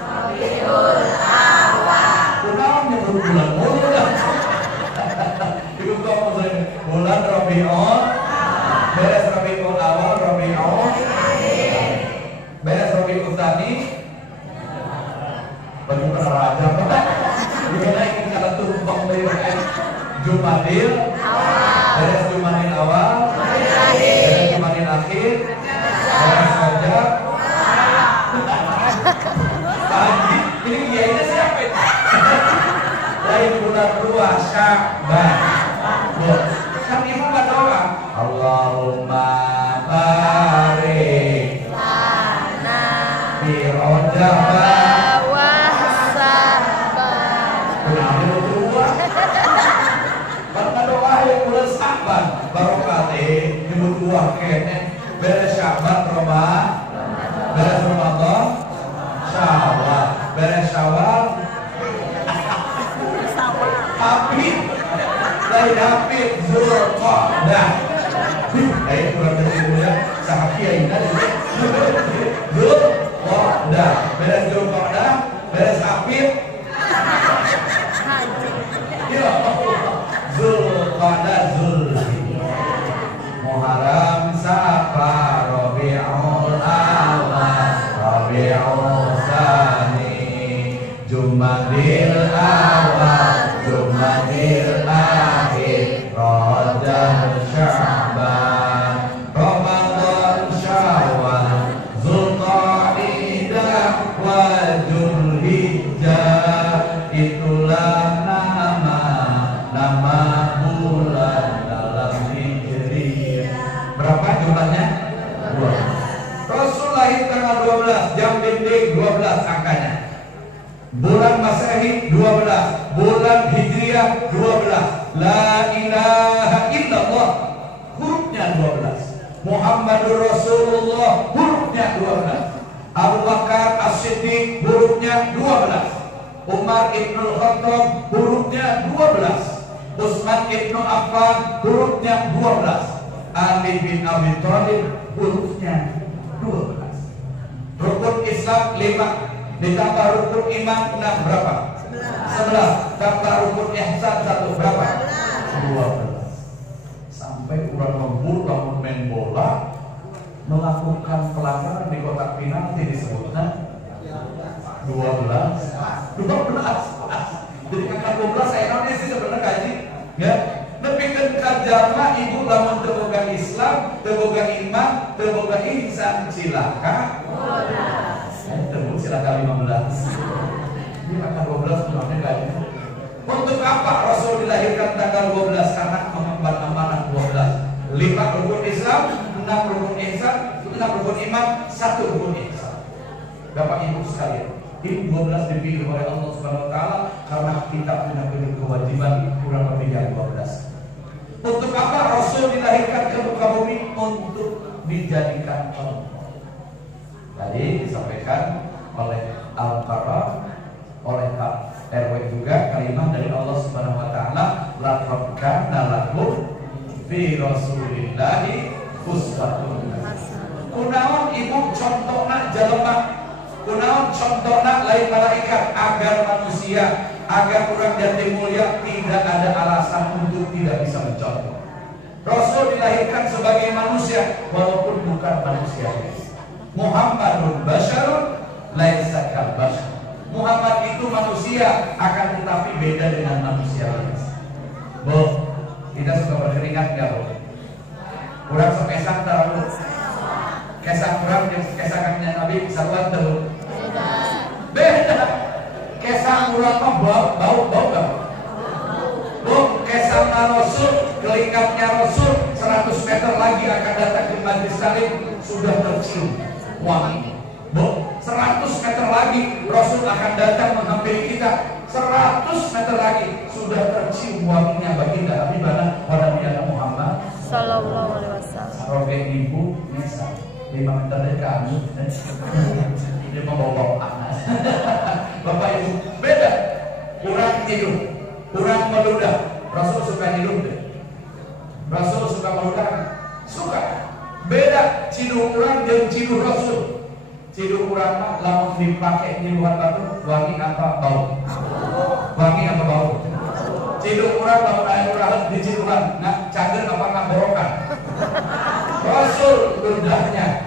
Rabiul Awal. Kenapa bulan bulu? Ibu kamu bulan Rabiul beres Rabiul Awal, Rabiul beres Rabiul Tsani bagaimana raja Pak? Gimana ini kata tumpang dari Jumadil beres Jumadil awal, beres Jumadil akhir, beres Rajab. Pagi ini kiainya siapa itu? Lain bulan puasa Sya'ban. Kan ibu nggak doa Allahumma barik bawah sabar. Kenapa lu keluar? Karena doa yang udah sabar barokate nyebut buah kene beres Syaban beres Ramadan Syawal beres Syawal Hafid lain Hafid Zulqa'dah kayak kurang dari mulia sahakia ini Zulqa'dah beres Zulqa'dah beres Hafid Zulqa'dah Muharram Safar Rabiul Awal Rabiul Tsani Jumadil Awal Jumadil Akhir Rajab Sya'ban Ramadan Syawal Zulqa'dah wa Dzulhijjah itulah nama bulan dalam Hijriyah. Berapa jumlahnya? 12. Rasul lahir tanggal 12, jam dinding 12 angkanya. Bulan Masehi 12, bulan Hijriah 12. La ilaha illallah hurufnya 12. Muhammadur Rasulullah hurufnya 12. Abu Bakar As-Siddiq hurufnya 12. Umar Ibnul Khattab hurufnya 12. Utsman Ibnu Affan hurufnya 12. Ali bin Abi Thalib hurufnya 12. Rukun Islam 5 ditambah rukun iman 6 berapa? 11. Tambah rukun ihsan 1 berapa? 12. Sampai urang lembur bangun main bola melakukan pelanggaran di kotak penalti disebutnya 12. Jadi angka 12 saya nanti sih sebenarnya kaji ya. Tapi kan jama ibu lamun terboga Islam, terboga iman, terboga ihsan silaka 12. Terboga silaka 15. Ini angka 12 sebenarnya kaji. Untuk apa Rasul dilahirkan tanggal 12? Karena mengemban amanah 12. 5 rukun Islam, 6 rukun ihsan, 6 rukun iman, 1 rukun ihsan. Bapak Ibu sekalian, ini 12 dipilih oleh Allah Subhanahu wa taala karena kita punya kewajiban kurang lebih yang 12. Untuk apa Rasul dilahirkan ke muka bumi? Untuk dijadikan contoh. Tadi disampaikan oleh Al-Qarah, oleh Pak RW juga kalimat dari Allah Subhanahu wa taala, laqad kana lakum fi Rasulillahi uswatun hasanah. Kunaon ibu contohna jelema, kunaon contohna lain malaikat agar manusia, agar orang jati mulia tidak ada alasan untuk tidak bisa mencontoh. Rasul dilahirkan sebagai manusia walaupun bukan manusia. Muhammadun basyarun laisa kal basyar. Muhammad itu manusia akan tetapi beda dengan manusia biasa. Bu, kita suka berkeringat enggak, Bu? Kurang sepesan tahu. Kesang kurang kesangannya Nabi sallallahu alaihi beda. Kesang kurang bau enggak? Bu, kesang Rasul, kelingkapnya Rasul 100 meter lagi akan datang ke Majlis Salim sudah tercium wangi. Bu, 100 meter lagi Rasul akan datang menghampiri kita. 100 meter lagi sudah tercium wanginya baginda Habibana wa Nabi Muhammad Sallallahu alaihi wasallam. Roge ibu misal 5 meter dari kami dia mau bawa anak. Bapak Ibu beda. Kurang hidup, kurang meludah. Rasul suka hidup deh. Rasul suka meludah, suka. Beda cidu kurang dan cidu Rasul. Cidu kurang lamun dipakai nyiluhan batu wangi apa bau? Wangi apa bau? Cidu kurang lamun air urang diciduhan nah cager apa ngaborokan? Rasul ludahnya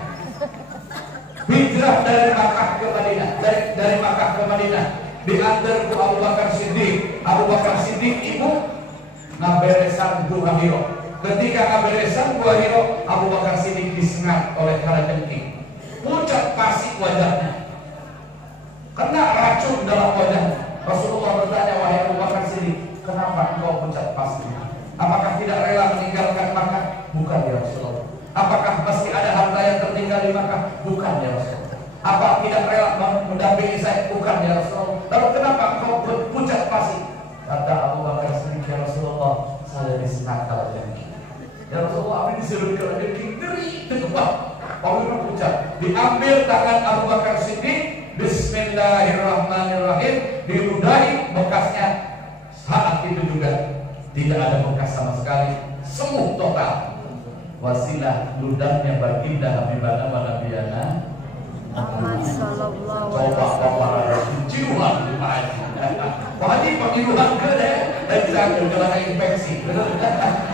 hijrah dari Makkah ke Madinah, dari Makkah ke Madinah diantar ku Abu Bakar Siddiq. Abu Bakar Siddiq ibu ngaberesan dua hiro. Ketika ngaberesan dua hiro, Abu Bakar Siddiq disengat oleh kalajengking. Pucat pasti wajahnya, kena racun dalam wajahnya. Rasulullah bertanya, wahai Abu Bakar Siddiq, kenapa engkau pucat pasti? Apakah tidak rela meninggalkan Makkah? Bukan ya Rasulullah. Apakah masih ada harta yang tertinggal di Makkah? Bukan ya Rasulullah. Apa tidak rela mendampingi saya? Bukan ya Rasulullah. Lalu kenapa kau pucat pasi? Kata Abu Bakar Siddiq, ya Rasulullah, saya disengat kalajengking. Ya Rasulullah, apa disuruh kalajengking? Ngeri, tegak. Abu pucat. Diambil tangan Abu Bakar Siddiq, Bismillahirrahmanirrahim, diludahi, bekasnya saat itu juga tidak ada bekas sama sekali, sembuh total. Wasilah ludahnya baginda Habibana wa Nabiyana Muhammad sallallahu alaihi coba wasallam. bapak ciuman di Pak Haji pemiluan ke deh dan jangan kena infeksi.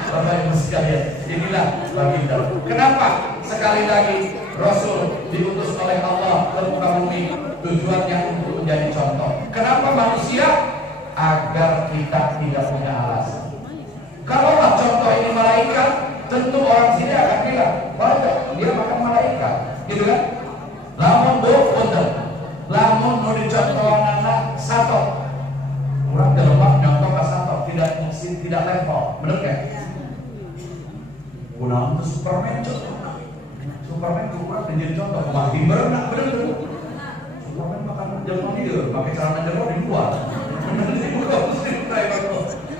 Bapak Ibu sekalian, inilah baginda. Kenapa sekali lagi Rasul diutus oleh Allah ke muka bumi? Tujuannya untuk menjadi contoh. Kenapa manusia? Agar kita tidak punya alasan. Kalaulah contoh ini malaikat, tentu orang sini akan bilang, wajar dia makan malaikat, gitu kan? Lamun bodoh, lamun mau dicontoh anak satu, orang dalam nyontoh ke satu tidak level, bener kan? Ulang itu Superman contoh, Superman itu orang menjadi contoh, makin berenang bener. Superman makan jalan dia, pakai celana jero di luar.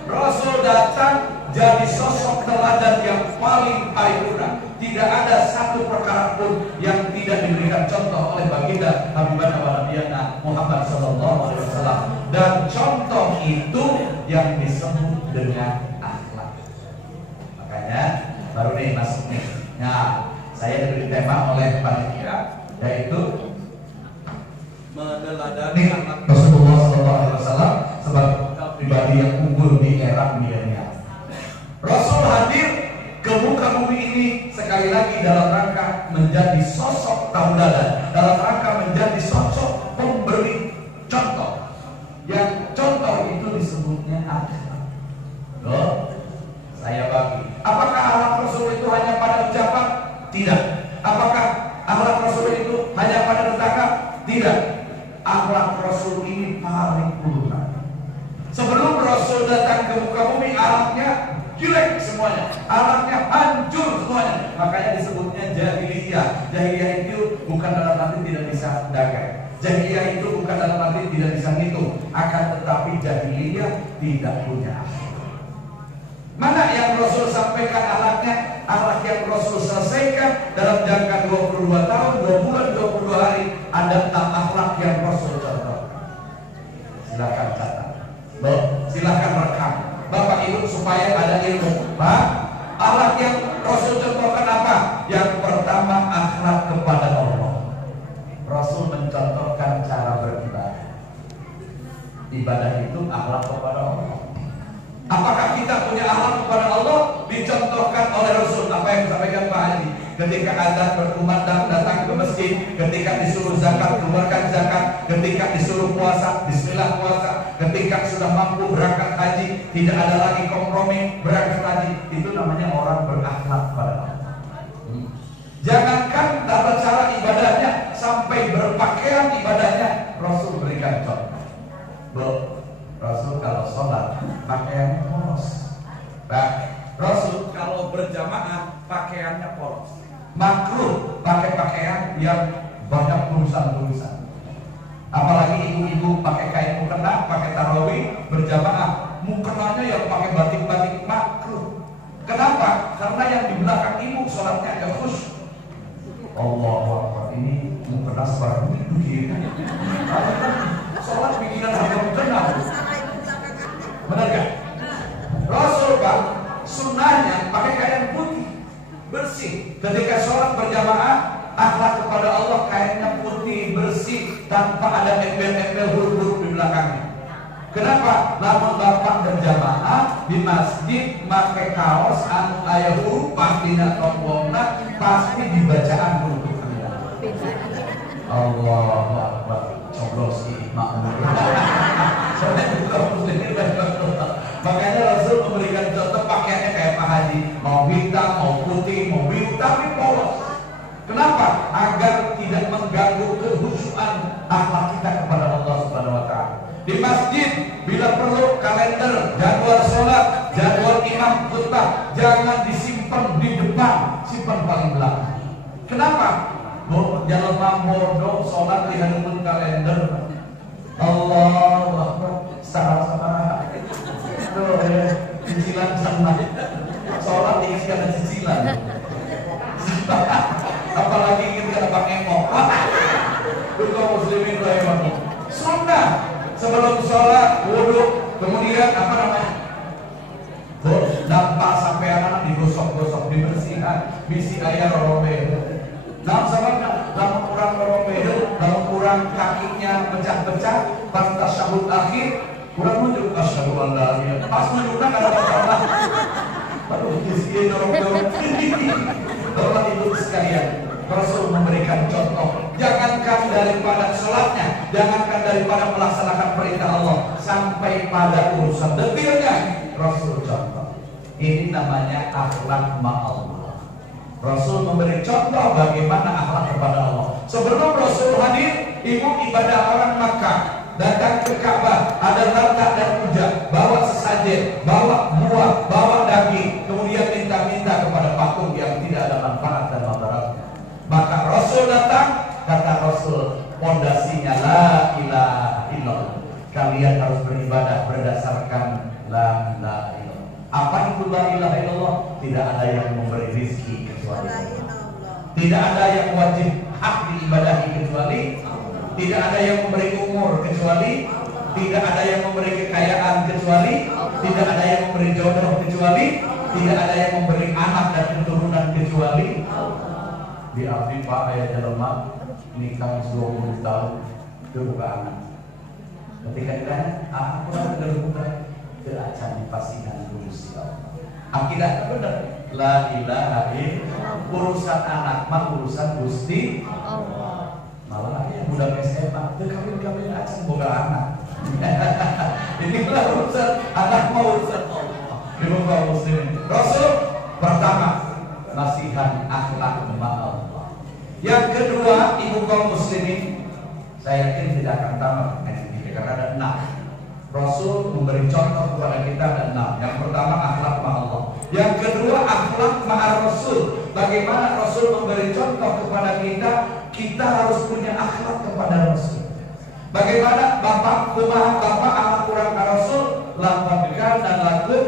Rasul datang jadi sosok teladan yang paling paripurna. Tidak ada satu perkara pun yang tidak diberikan contoh oleh baginda Habibana wa Nabiyana Muhammad sallallahu alaihi wasallam. Dan contoh itu yang disebut dengan akhlak. Makanya baru nih masuk nih. Nah, saya diberi tema oleh panitia yaitu meneladani Rasulullah sallallahu alaihi wasallam sebagai pribadi yang unggul di era milenial. Rasul hadir ke muka bumi ini sekali lagi dalam rangka menjadi sosok tauladan, dalam rangka menjadi sosok pemberi contoh. Yang contoh itu disebutnya akhlak. Loh, saya bagi. Apakah akhlak Rasul itu hanya pada ucapan? Tidak. Apakah akhlak Rasul itu hanya pada tetangga? Tidak. Akhlak Rasul ini paripurna. Sebelum Rasul datang ke muka bumi, akhlaknya jelek semuanya, akhlaknya hancur semuanya. Makanya disebutnya jahiliyah. Jahiliyah itu bukan dalam arti tidak bisa dagang. Jahiliyah itu bukan dalam arti tidak bisa ngitung. Akan tetapi jahiliyah tidak punya akhlak. Mana yang Rasul sampaikan akhlaknya? Akhlak yang Rasul selesaikan dalam jangka 22 tahun, 2 bulan, 22 hari. Ada 6 akhlak yang Rasul contoh. Silakan catat. Silakan rekam. Bapak Ibu supaya ada ilmu. Pak, akhlak yang Rasul contohkan apa? Yang pertama akhlak kepada Allah. Rasul mencontohkan cara beribadah. Ibadah itu akhlak kepada Allah. Apakah kita punya akhlak kepada Allah? Dicontohkan oleh Rasul. Apa yang disampaikan Pak Haji? Ketika azan berkumandang datang ke masjid, ketika disuruh zakat keluarkan zakat, ketika disuruh puasa bismillah puasa, ketika sudah mampu berangkat haji tidak ada lagi kompromi berangkat haji. Itu namanya orang berakhlak pada Allah. Jangankan tata cara ibadahnya, sampai berpakaian ibadahnya Rasul berikan contoh. Rasul kalau sholat pakaiannya polos. Rasul kalau berjamaah pakaiannya polos. Makruh pakai pakaian yang banyak tulisan-tulisan. Apalagi ibu-ibu pakai kain mukena, pakai tarawih berjamaah, mukenanya yang pakai batik-batik, makruh. Kenapa? Karena yang di belakang ibu sholatnya agak khusyuk. Allahu Akbar, ini mukena seperti begini. Sholat bikinan agak mukena. Benar gak? Rasul Pak, sunnahnya pakai kain putih bersih. Ketika sholat berjamaah, akhlak kepada Allah kainnya putih bersih tanpa ada embel-embel huruf-huruf di belakangnya. Kenapa? Namun bapak berjamaah di masjid pakai kaos anu aya huruf pastina tombongna pasti dibacaan huruf Anda. Allahu Akbar. Coblos makmur. Saya juga muslimin. Makanya Rasul memberikan contoh pakaiannya kayak Pak Haji, mau hitam, mau putih, mau biru, tapi polos. Kenapa? Agar tidak mengganggu kehusuan akhlak kita kepada Allah Subhanahu wa taala. Di masjid bila perlu kalender, jadwal sholat, jadwal imam khutbah jangan disimpan di depan, simpan paling belakang. Kenapa? Jangan bodoh sholat di hadapan kalender. Allah Akbar. Salah. Tuh ya, cicilan sama. Sholat ini ada cicilan. Apalagi kita pakai emok. Bukan muslimin rahimahullah. Sunnah sebelum sholat wudhu, kemudian apa namanya? Dampak sampai anak digosok-gosok, dibersihkan, bisi ayah rorobeh. Dalam sababnya, dalam kurang rorobeh, dalam kurang kakinya pecah-pecah, pas tasyahud akhir, kurang menunjuk asyhadu an la ilaha illallah. Pas menunjukkan ada masalah. Aduh, bisi dorong-dorong. Bapak Ibu sekalian, Rasul memberikan contoh. Jangankan daripada sholatnya, jangankan daripada melaksanakan perintah Allah, sampai pada urusan detailnya Rasul contoh. Ini namanya akhlak ma'allah. Rasul memberi contoh bagaimana akhlak kepada Allah. Sebelum Rasul hadir, ibu ibadah orang Makkah datang ke Ka'bah, ada Lata dan Uzza, bawa sesajen, bawa buah, bawa daging, kemudian minta-minta kepada patung yang tidak ada manfaat dan mudaratnya. Maka Rasul datang, kata Rasul, pondasinya la ilaha illallah. Kalian harus beribadah berdasarkan la ilaha illallah. Apa itu la ilaha illallah? Tidak ada yang memberi rizki kecuali Allah. Tidak ada yang wajib hak diibadahi kecuali Allah. Tidak ada yang memberi umur kecuali Allah. Tidak ada yang memberi kekayaan kecuali Allah. Tidak ada yang memberi jodoh kecuali Allah. Tidak ada yang memberi anak dan keturunan kecuali Allah. Di abdi Pak ayah jelema nikah 20 tahun itu buka anak. Ketika ditanya, aku ada buka acan dipastikan Gusti Allah. Akidah benar. La ilaha illallah. Urusan anak mah urusan Gusti Allah. Malah yang budak SMA, kawin acan boga anak. Inilah urusan anak mah urusan Allah. Ibu kaum muslimin. Rasul pertama nasihat akhlak ma'allah. Yang kedua, ibu kaum muslimin, saya yakin tidak akan tamat karena ada 6. Rasul memberi contoh kepada kita ada 6. Yang pertama akhlak ma'allah. Yang kedua akhlak ma'ar Rasul. Bagaimana Rasul memberi contoh kepada kita, kita harus punya akhlak kepada Rasul. Bagaimana bapak akhlak kurang Rasul, laqad kana lakum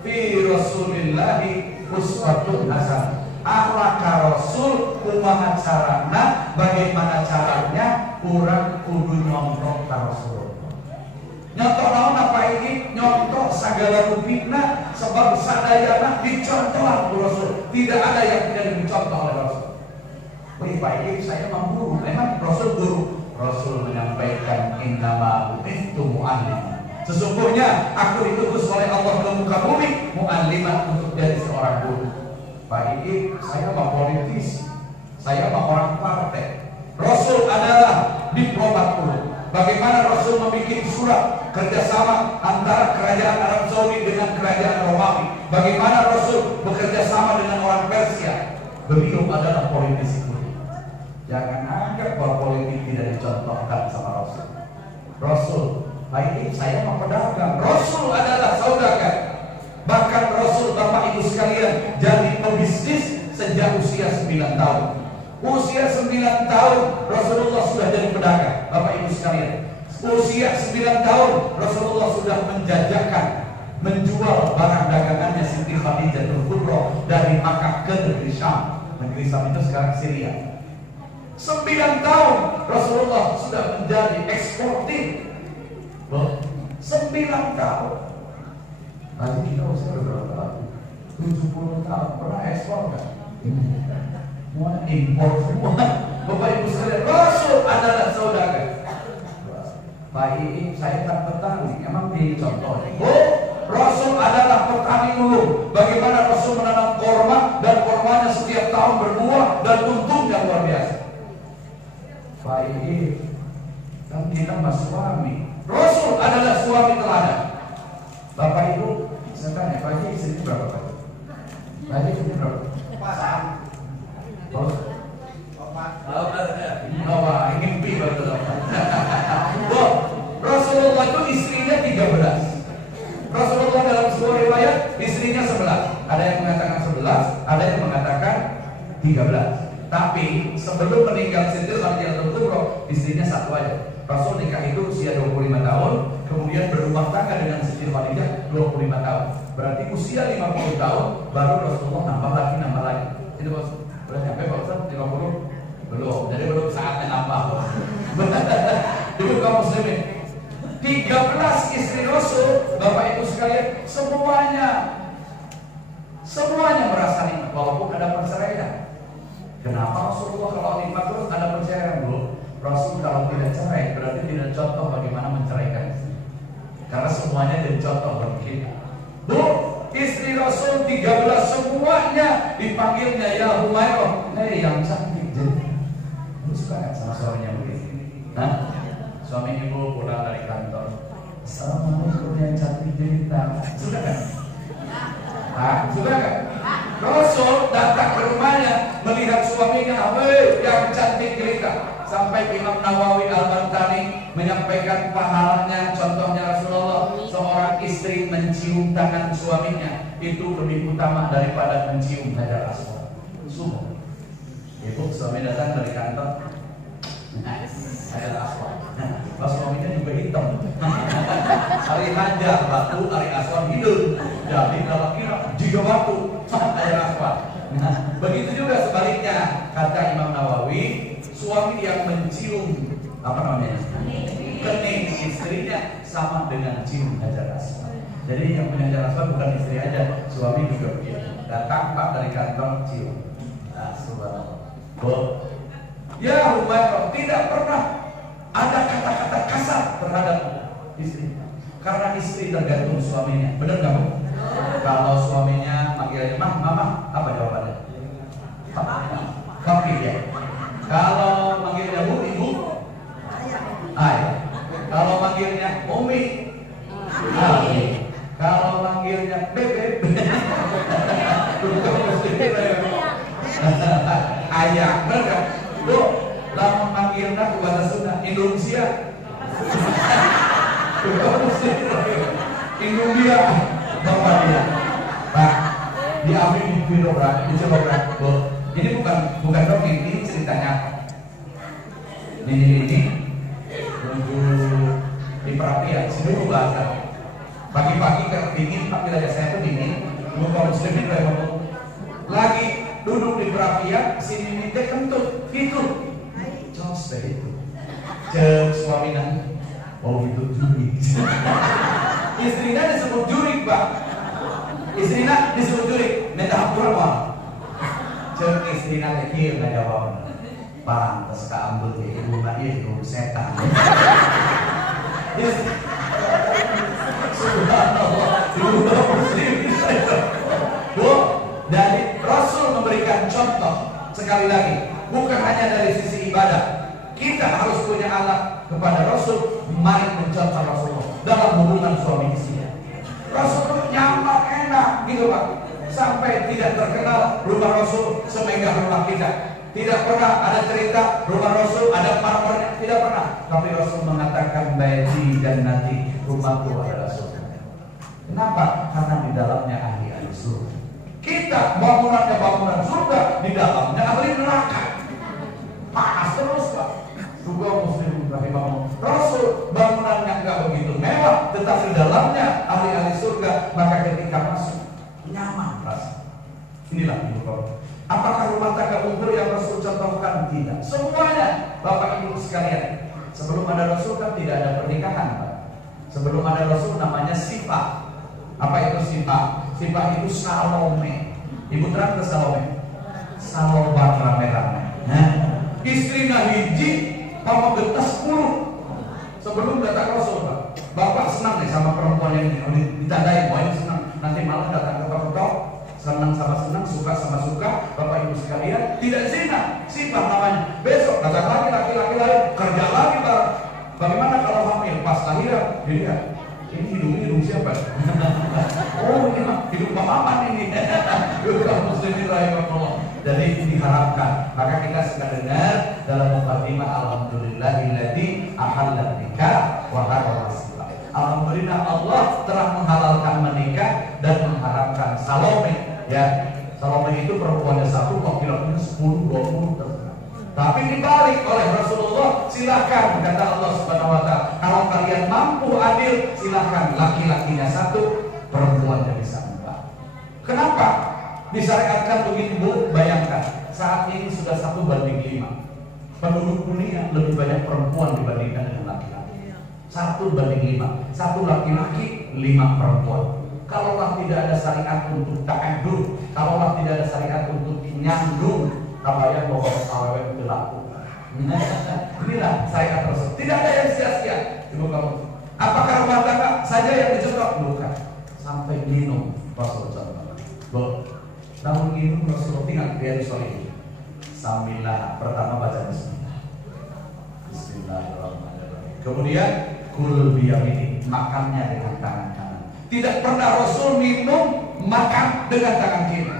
fi Rasulillahi uswatun hasanah. Akhlak Rasul kumaha carana, bagaimana caranya kurang kudu nyontok ka Rasul. Nyontok naon apa ini? Nyontok segala rupina, sebab sadayana dicontoh ku Rasul. Tidak ada yang tidak dicontoh oleh Rasul. Wih, baik saya guru. Memang Rasul guru. Rasul menyampaikan innama bu'ithtu mu'allim. Sesungguhnya aku diutus oleh Allah ke muka bumi mu'alliman untuk jadi seorang guru. Pak Iqi, saya mah politisi, saya mah orang partai. Rasul adalah diplomat guru. Bagaimana Rasul membuat surat kerjasama antara kerajaan Arab Saudi dengan kerajaan Romawi? Bagaimana Rasul bekerja sama dengan orang Persia? Beliau adalah politisi guru. Jangan anggap bahwa politik tidak dicontohkan sama Rasul. Rasul, baik saya mau pedagang. Rasul adalah saudagar. Bahkan Rasul, Bapak Ibu sekalian, jadi pebisnis sejak usia 9 tahun. Usia 9 tahun Rasulullah sudah jadi pedagang. Bapak Ibu sekalian, usia 9 tahun Rasulullah sudah menjajakan, menjual barang dagangannya Siti Khadijatul Kubra dari Makkah ke negeri Syam. Negeri Syam itu sekarang Syria. 9 tahun Rasulullah sudah menjadi eksportir. 9 tahun. Nanti kita usia berapa tahun? 70 tahun. Pernah ekspor kan? Semua impor semua. Bapak Ibu sekalian, Rasul adalah saudagar. Pak Iqi, saya tak petani. Emang dia contoh? Rasul adalah petani dulu. Bagaimana Rasul menanam korma dan kormanya setiap tahun berbuah dan untungnya luar biasa. Pak Iqi, kan kita mas suami. Rasul adalah suami teladan. Bapak Ibu, saya tanya, Pak Iqi istri berapa Pak? Pak Iqi istri berapa? Ingin pi betul. Rasulullah itu istrinya 13. Rasulullah dalam sebuah riwayat istrinya 11. Ada yang mengatakan 11, ada yang mengatakan 13. Tapi sebelum meninggal Siti Khadijatul Kubra, istrinya satu aja. Rasul nikah itu usia 25 tahun, kemudian berumah tangga dengan Siti Khadijah 25 tahun. Berarti usia 50 tahun baru Rasulullah nambah lagi. Itu udah sampai Pak Ustaz 50? Belum. Jadi belum saatnya nambah. Itu kaum muslimin. 13 istri Rasul, Bapak Ibu sekalian, semuanya merasa nikmat walaupun ada perceraian. Kenapa Rasulullah kalau nikmat terus ada perceraian, Bu? Rasul kalau tidak cerai berarti tidak contoh bagaimana menceraikan istri. Karena semuanya jadi contoh bagi kita. Bu, istri Rasul 13 semuanya dipanggilnya ya Humairah. Yang cantik jadi. Lu suka nggak sama suaminya begitu? Hah? Suami ibu pulang dari kantor. Assalamualaikum yang cantik jelita. Suka nggak? Suka nggak? Rasul datang ke rumahnya melihat suaminya, weh yang cantik jelita. Sampai Imam Nawawi Al-Bantani menyampaikan pahalanya. Contohnya Rasulullah, seorang istri mencium tangan suaminya itu lebih utama daripada mencium Hajar Aswad. Sungguh. Ibu suami datang dari kantor, Hajar Aswad. Pas suaminya juga hitam. Hari Hajar batu, hari Aswad hidup. Jadi kalau kira juga batu, Hajar Aswad. Begitu juga sebaliknya, kata Imam Nawawi, suami yang mencium kening istrinya sama dengan cium Hajar Aswad. Jadi yang punya Hajar Aswad bukan istri aja, suami juga begitu. Datang Pak dari kantor cium. Subhanallah. Ya Humairah, tidak pernah ada kata-kata kasar terhadap istri. Karena istri tergantung suaminya. Benar nggak, Bu? Kalau suaminya manggilnya mama, apa jawabannya? Papi ya. Kalau manggilnya bu, ibu, ayah. Kalau manggilnya umi, abi. Kalau manggilnya bebek, ayah. Benar? Bu, lama manggilnya ke bahasa Sunda, Indonesia. Indonesia, bapak dia. Pak, diambil di birokrat, di birokrat. Ini bukan dongeng, ini ceritanya. Ini nunggu di perapian, sini dulu bahasa. Pagi-pagi kalau dingin, Pak wilayah saya itu dingin. Nunggu muslimin kayak ngomong. Lagi duduk di perapian, sini minta kentut, gitu. Jos deh itu. Cek suami nanti. Oh itu jurik. Istrinya disebut jurik, Pak. Istrinya disebut jurik. Minta hampura, Pak. Cek istrinya lekir nggak jawab. Pantes keambut ya ibu mbak itu setan. Subhanallah. Bu, dari Rasul memberikan contoh sekali lagi. Bukan hanya dari sisi ibadah. Kita harus punya alat kepada Rasul. Mari mencontoh Rasulullah dalam hubungan suami istri. Rasul itu nyaman, enak gitu Pak. Sampai tidak terkenal rumah Rasul semegah rumah kita. Tidak pernah ada cerita rumah Rasul ada marmernya, tidak pernah. Tapi Rasul mengatakan baiti dan nanti rumahku adalah surga. Kenapa? Karena di dalamnya ahli surga. Kita bangunannya bangunan surga, di dalamnya ahli neraka. Panas terus Pak. Juga muslim rahimahullah. Rasul bangunannya enggak begitu mewah, tetapi dalamnya ahli surga. Maka ketika masuk nyaman rasa. Inilah ibu. Apakah rumah tangga umur yang Rasul contohkan? Tidak. Semuanya, Bapak Ibu sekalian. Sebelum ada Rasul kan tidak ada pernikahan, Pak. Sebelum ada Rasul namanya Sifah. Apa itu Sifah? Sifah itu Salome. Ibu terang ke Salome. Salobat rame-rame. Nah, istrinya hiji, Papa getas 10. Sebelum datang Rasul, Pak. Bapak senang nih sama perempuan yang ditandai, mau ini senang. Nanti malam datang ke Bapak, senang sama senang, suka sama suka. Bapak Ibu sekalian, tidak zina, Sifah namanya. Besok datang lagi laki-laki lain, kerja lagi bareng. Bagaimana kalau hamil pas lahiran? Dia, ini hidung siapa? Oh ini mah hidup Pak Maman ini. Muslimin rahimahullah. Jadi diharapkan. Maka kita suka dengar dalam mukadimah alhamdulillahilladzi ahalla nikah wa harrama silah. Alhamdulillah Allah telah menghalalkan menikah dan mengharamkan Salome. Ya, Kalau begitu perempuannya satu, laki-lakinya 10, 20 terserah. Tapi dibalik oleh Rasulullah, silakan kata Allah Subhanahu wa Ta'ala, kalau kalian mampu adil, silakan laki-lakinya satu, perempuannya bisa 4. Kenapa? Disyariatkan begitu Bu, bayangkan saat ini sudah 1:5. Penduduk dunia lebih banyak perempuan dibandingkan dengan laki-laki. 1:5. 1 laki-laki, 5 perempuan. Kalaulah tidak ada syariat untuk ta'adud, kalaulah tidak ada syariat untuk nyandung, kabayang bahwa awet itu laku. Inilah syariat Rasul. Tidak ada yang sia-sia. Ibu kamu, apakah rumah tangga saja yang dicontoh? Bukan. Sampai minum Rasul contoh. Namun minum Rasul tinggal biar soleh. Sambillah, pertama baca bismillah. Bismillahirrahmanirrahim. Kemudian kul biyamini, makannya dengan tangan kanan. Tidak pernah Rasul minum makan dengan tangan kiri.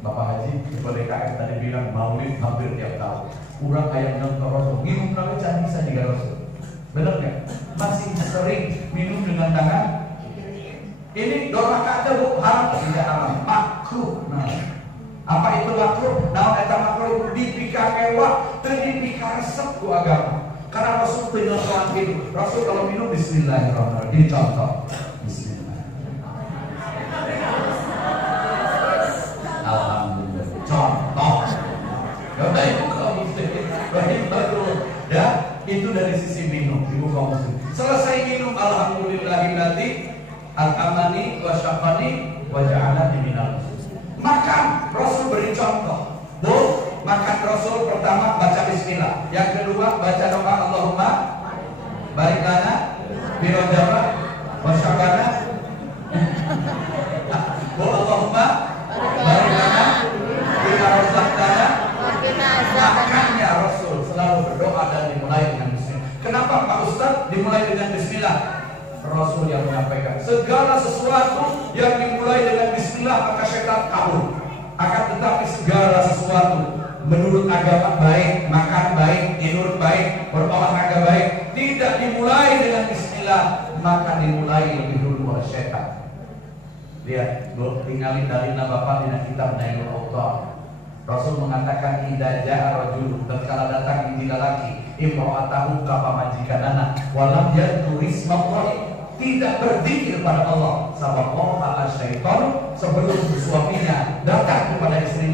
Bapak Haji kepada DKM tadi bilang maulid hampir tiap tahun. Kurang kayak nonton Rasul minum namanya canggih saja dengan Rasul. Benar nggak? Masih sering minum dengan tangan. Ini doa kata Bu, haram tidak haram, makruh. Nah, apa itu makruh? Nah, eta makruh dipikir mewah, dipikir resep ku agama. Karena Rasul penyontohan hidup. Rasul kalau minum bismillahirrahmanirrahim. Ini contoh. Bismillah. Alhamdulillah. Contoh. Ya ibu kaum muslimin. Baik. Ya, itu dari sisi minum, ibu kaum muslimin. Selesai minum, alhamdulillahilladzi al-amani wa syafani wa ja'alani minal muslimin. Makan, Rasul beri contoh. Bu, makan Rasul pertama baca bismillah. Yang kedua baca doa Allahumma barik lana fi rajaba wa sya'bana. Bu, Allahumma barik lana fi razaqtana. Makannya Rasul selalu berdoa dan dimulai dengan bismillah. Kenapa Pak Ustaz dimulai dengan bismillah? Rasul yang menyampaikan segala sesuatu yang dimulai dengan bismillah maka syaitan kabur. Akan tetapi segala sesuatu menurut agama baik, makan baik, tidur baik, berolahraga baik, tidak dimulai dengan bismillah maka dimulai lebih dulu oleh syaitan. Lihat, tinggalin dalilna Bapak di kitab Nailul Autar. Rasul mengatakan idza jaa rajul, tatkala datang ini lelaki, imra'atahu ka pamajikanana walam yadhkur ismallahi, tidak berzikir pada Allah, sabaqaha asy-syaitan, sebelum suaminya datang kepada istrinya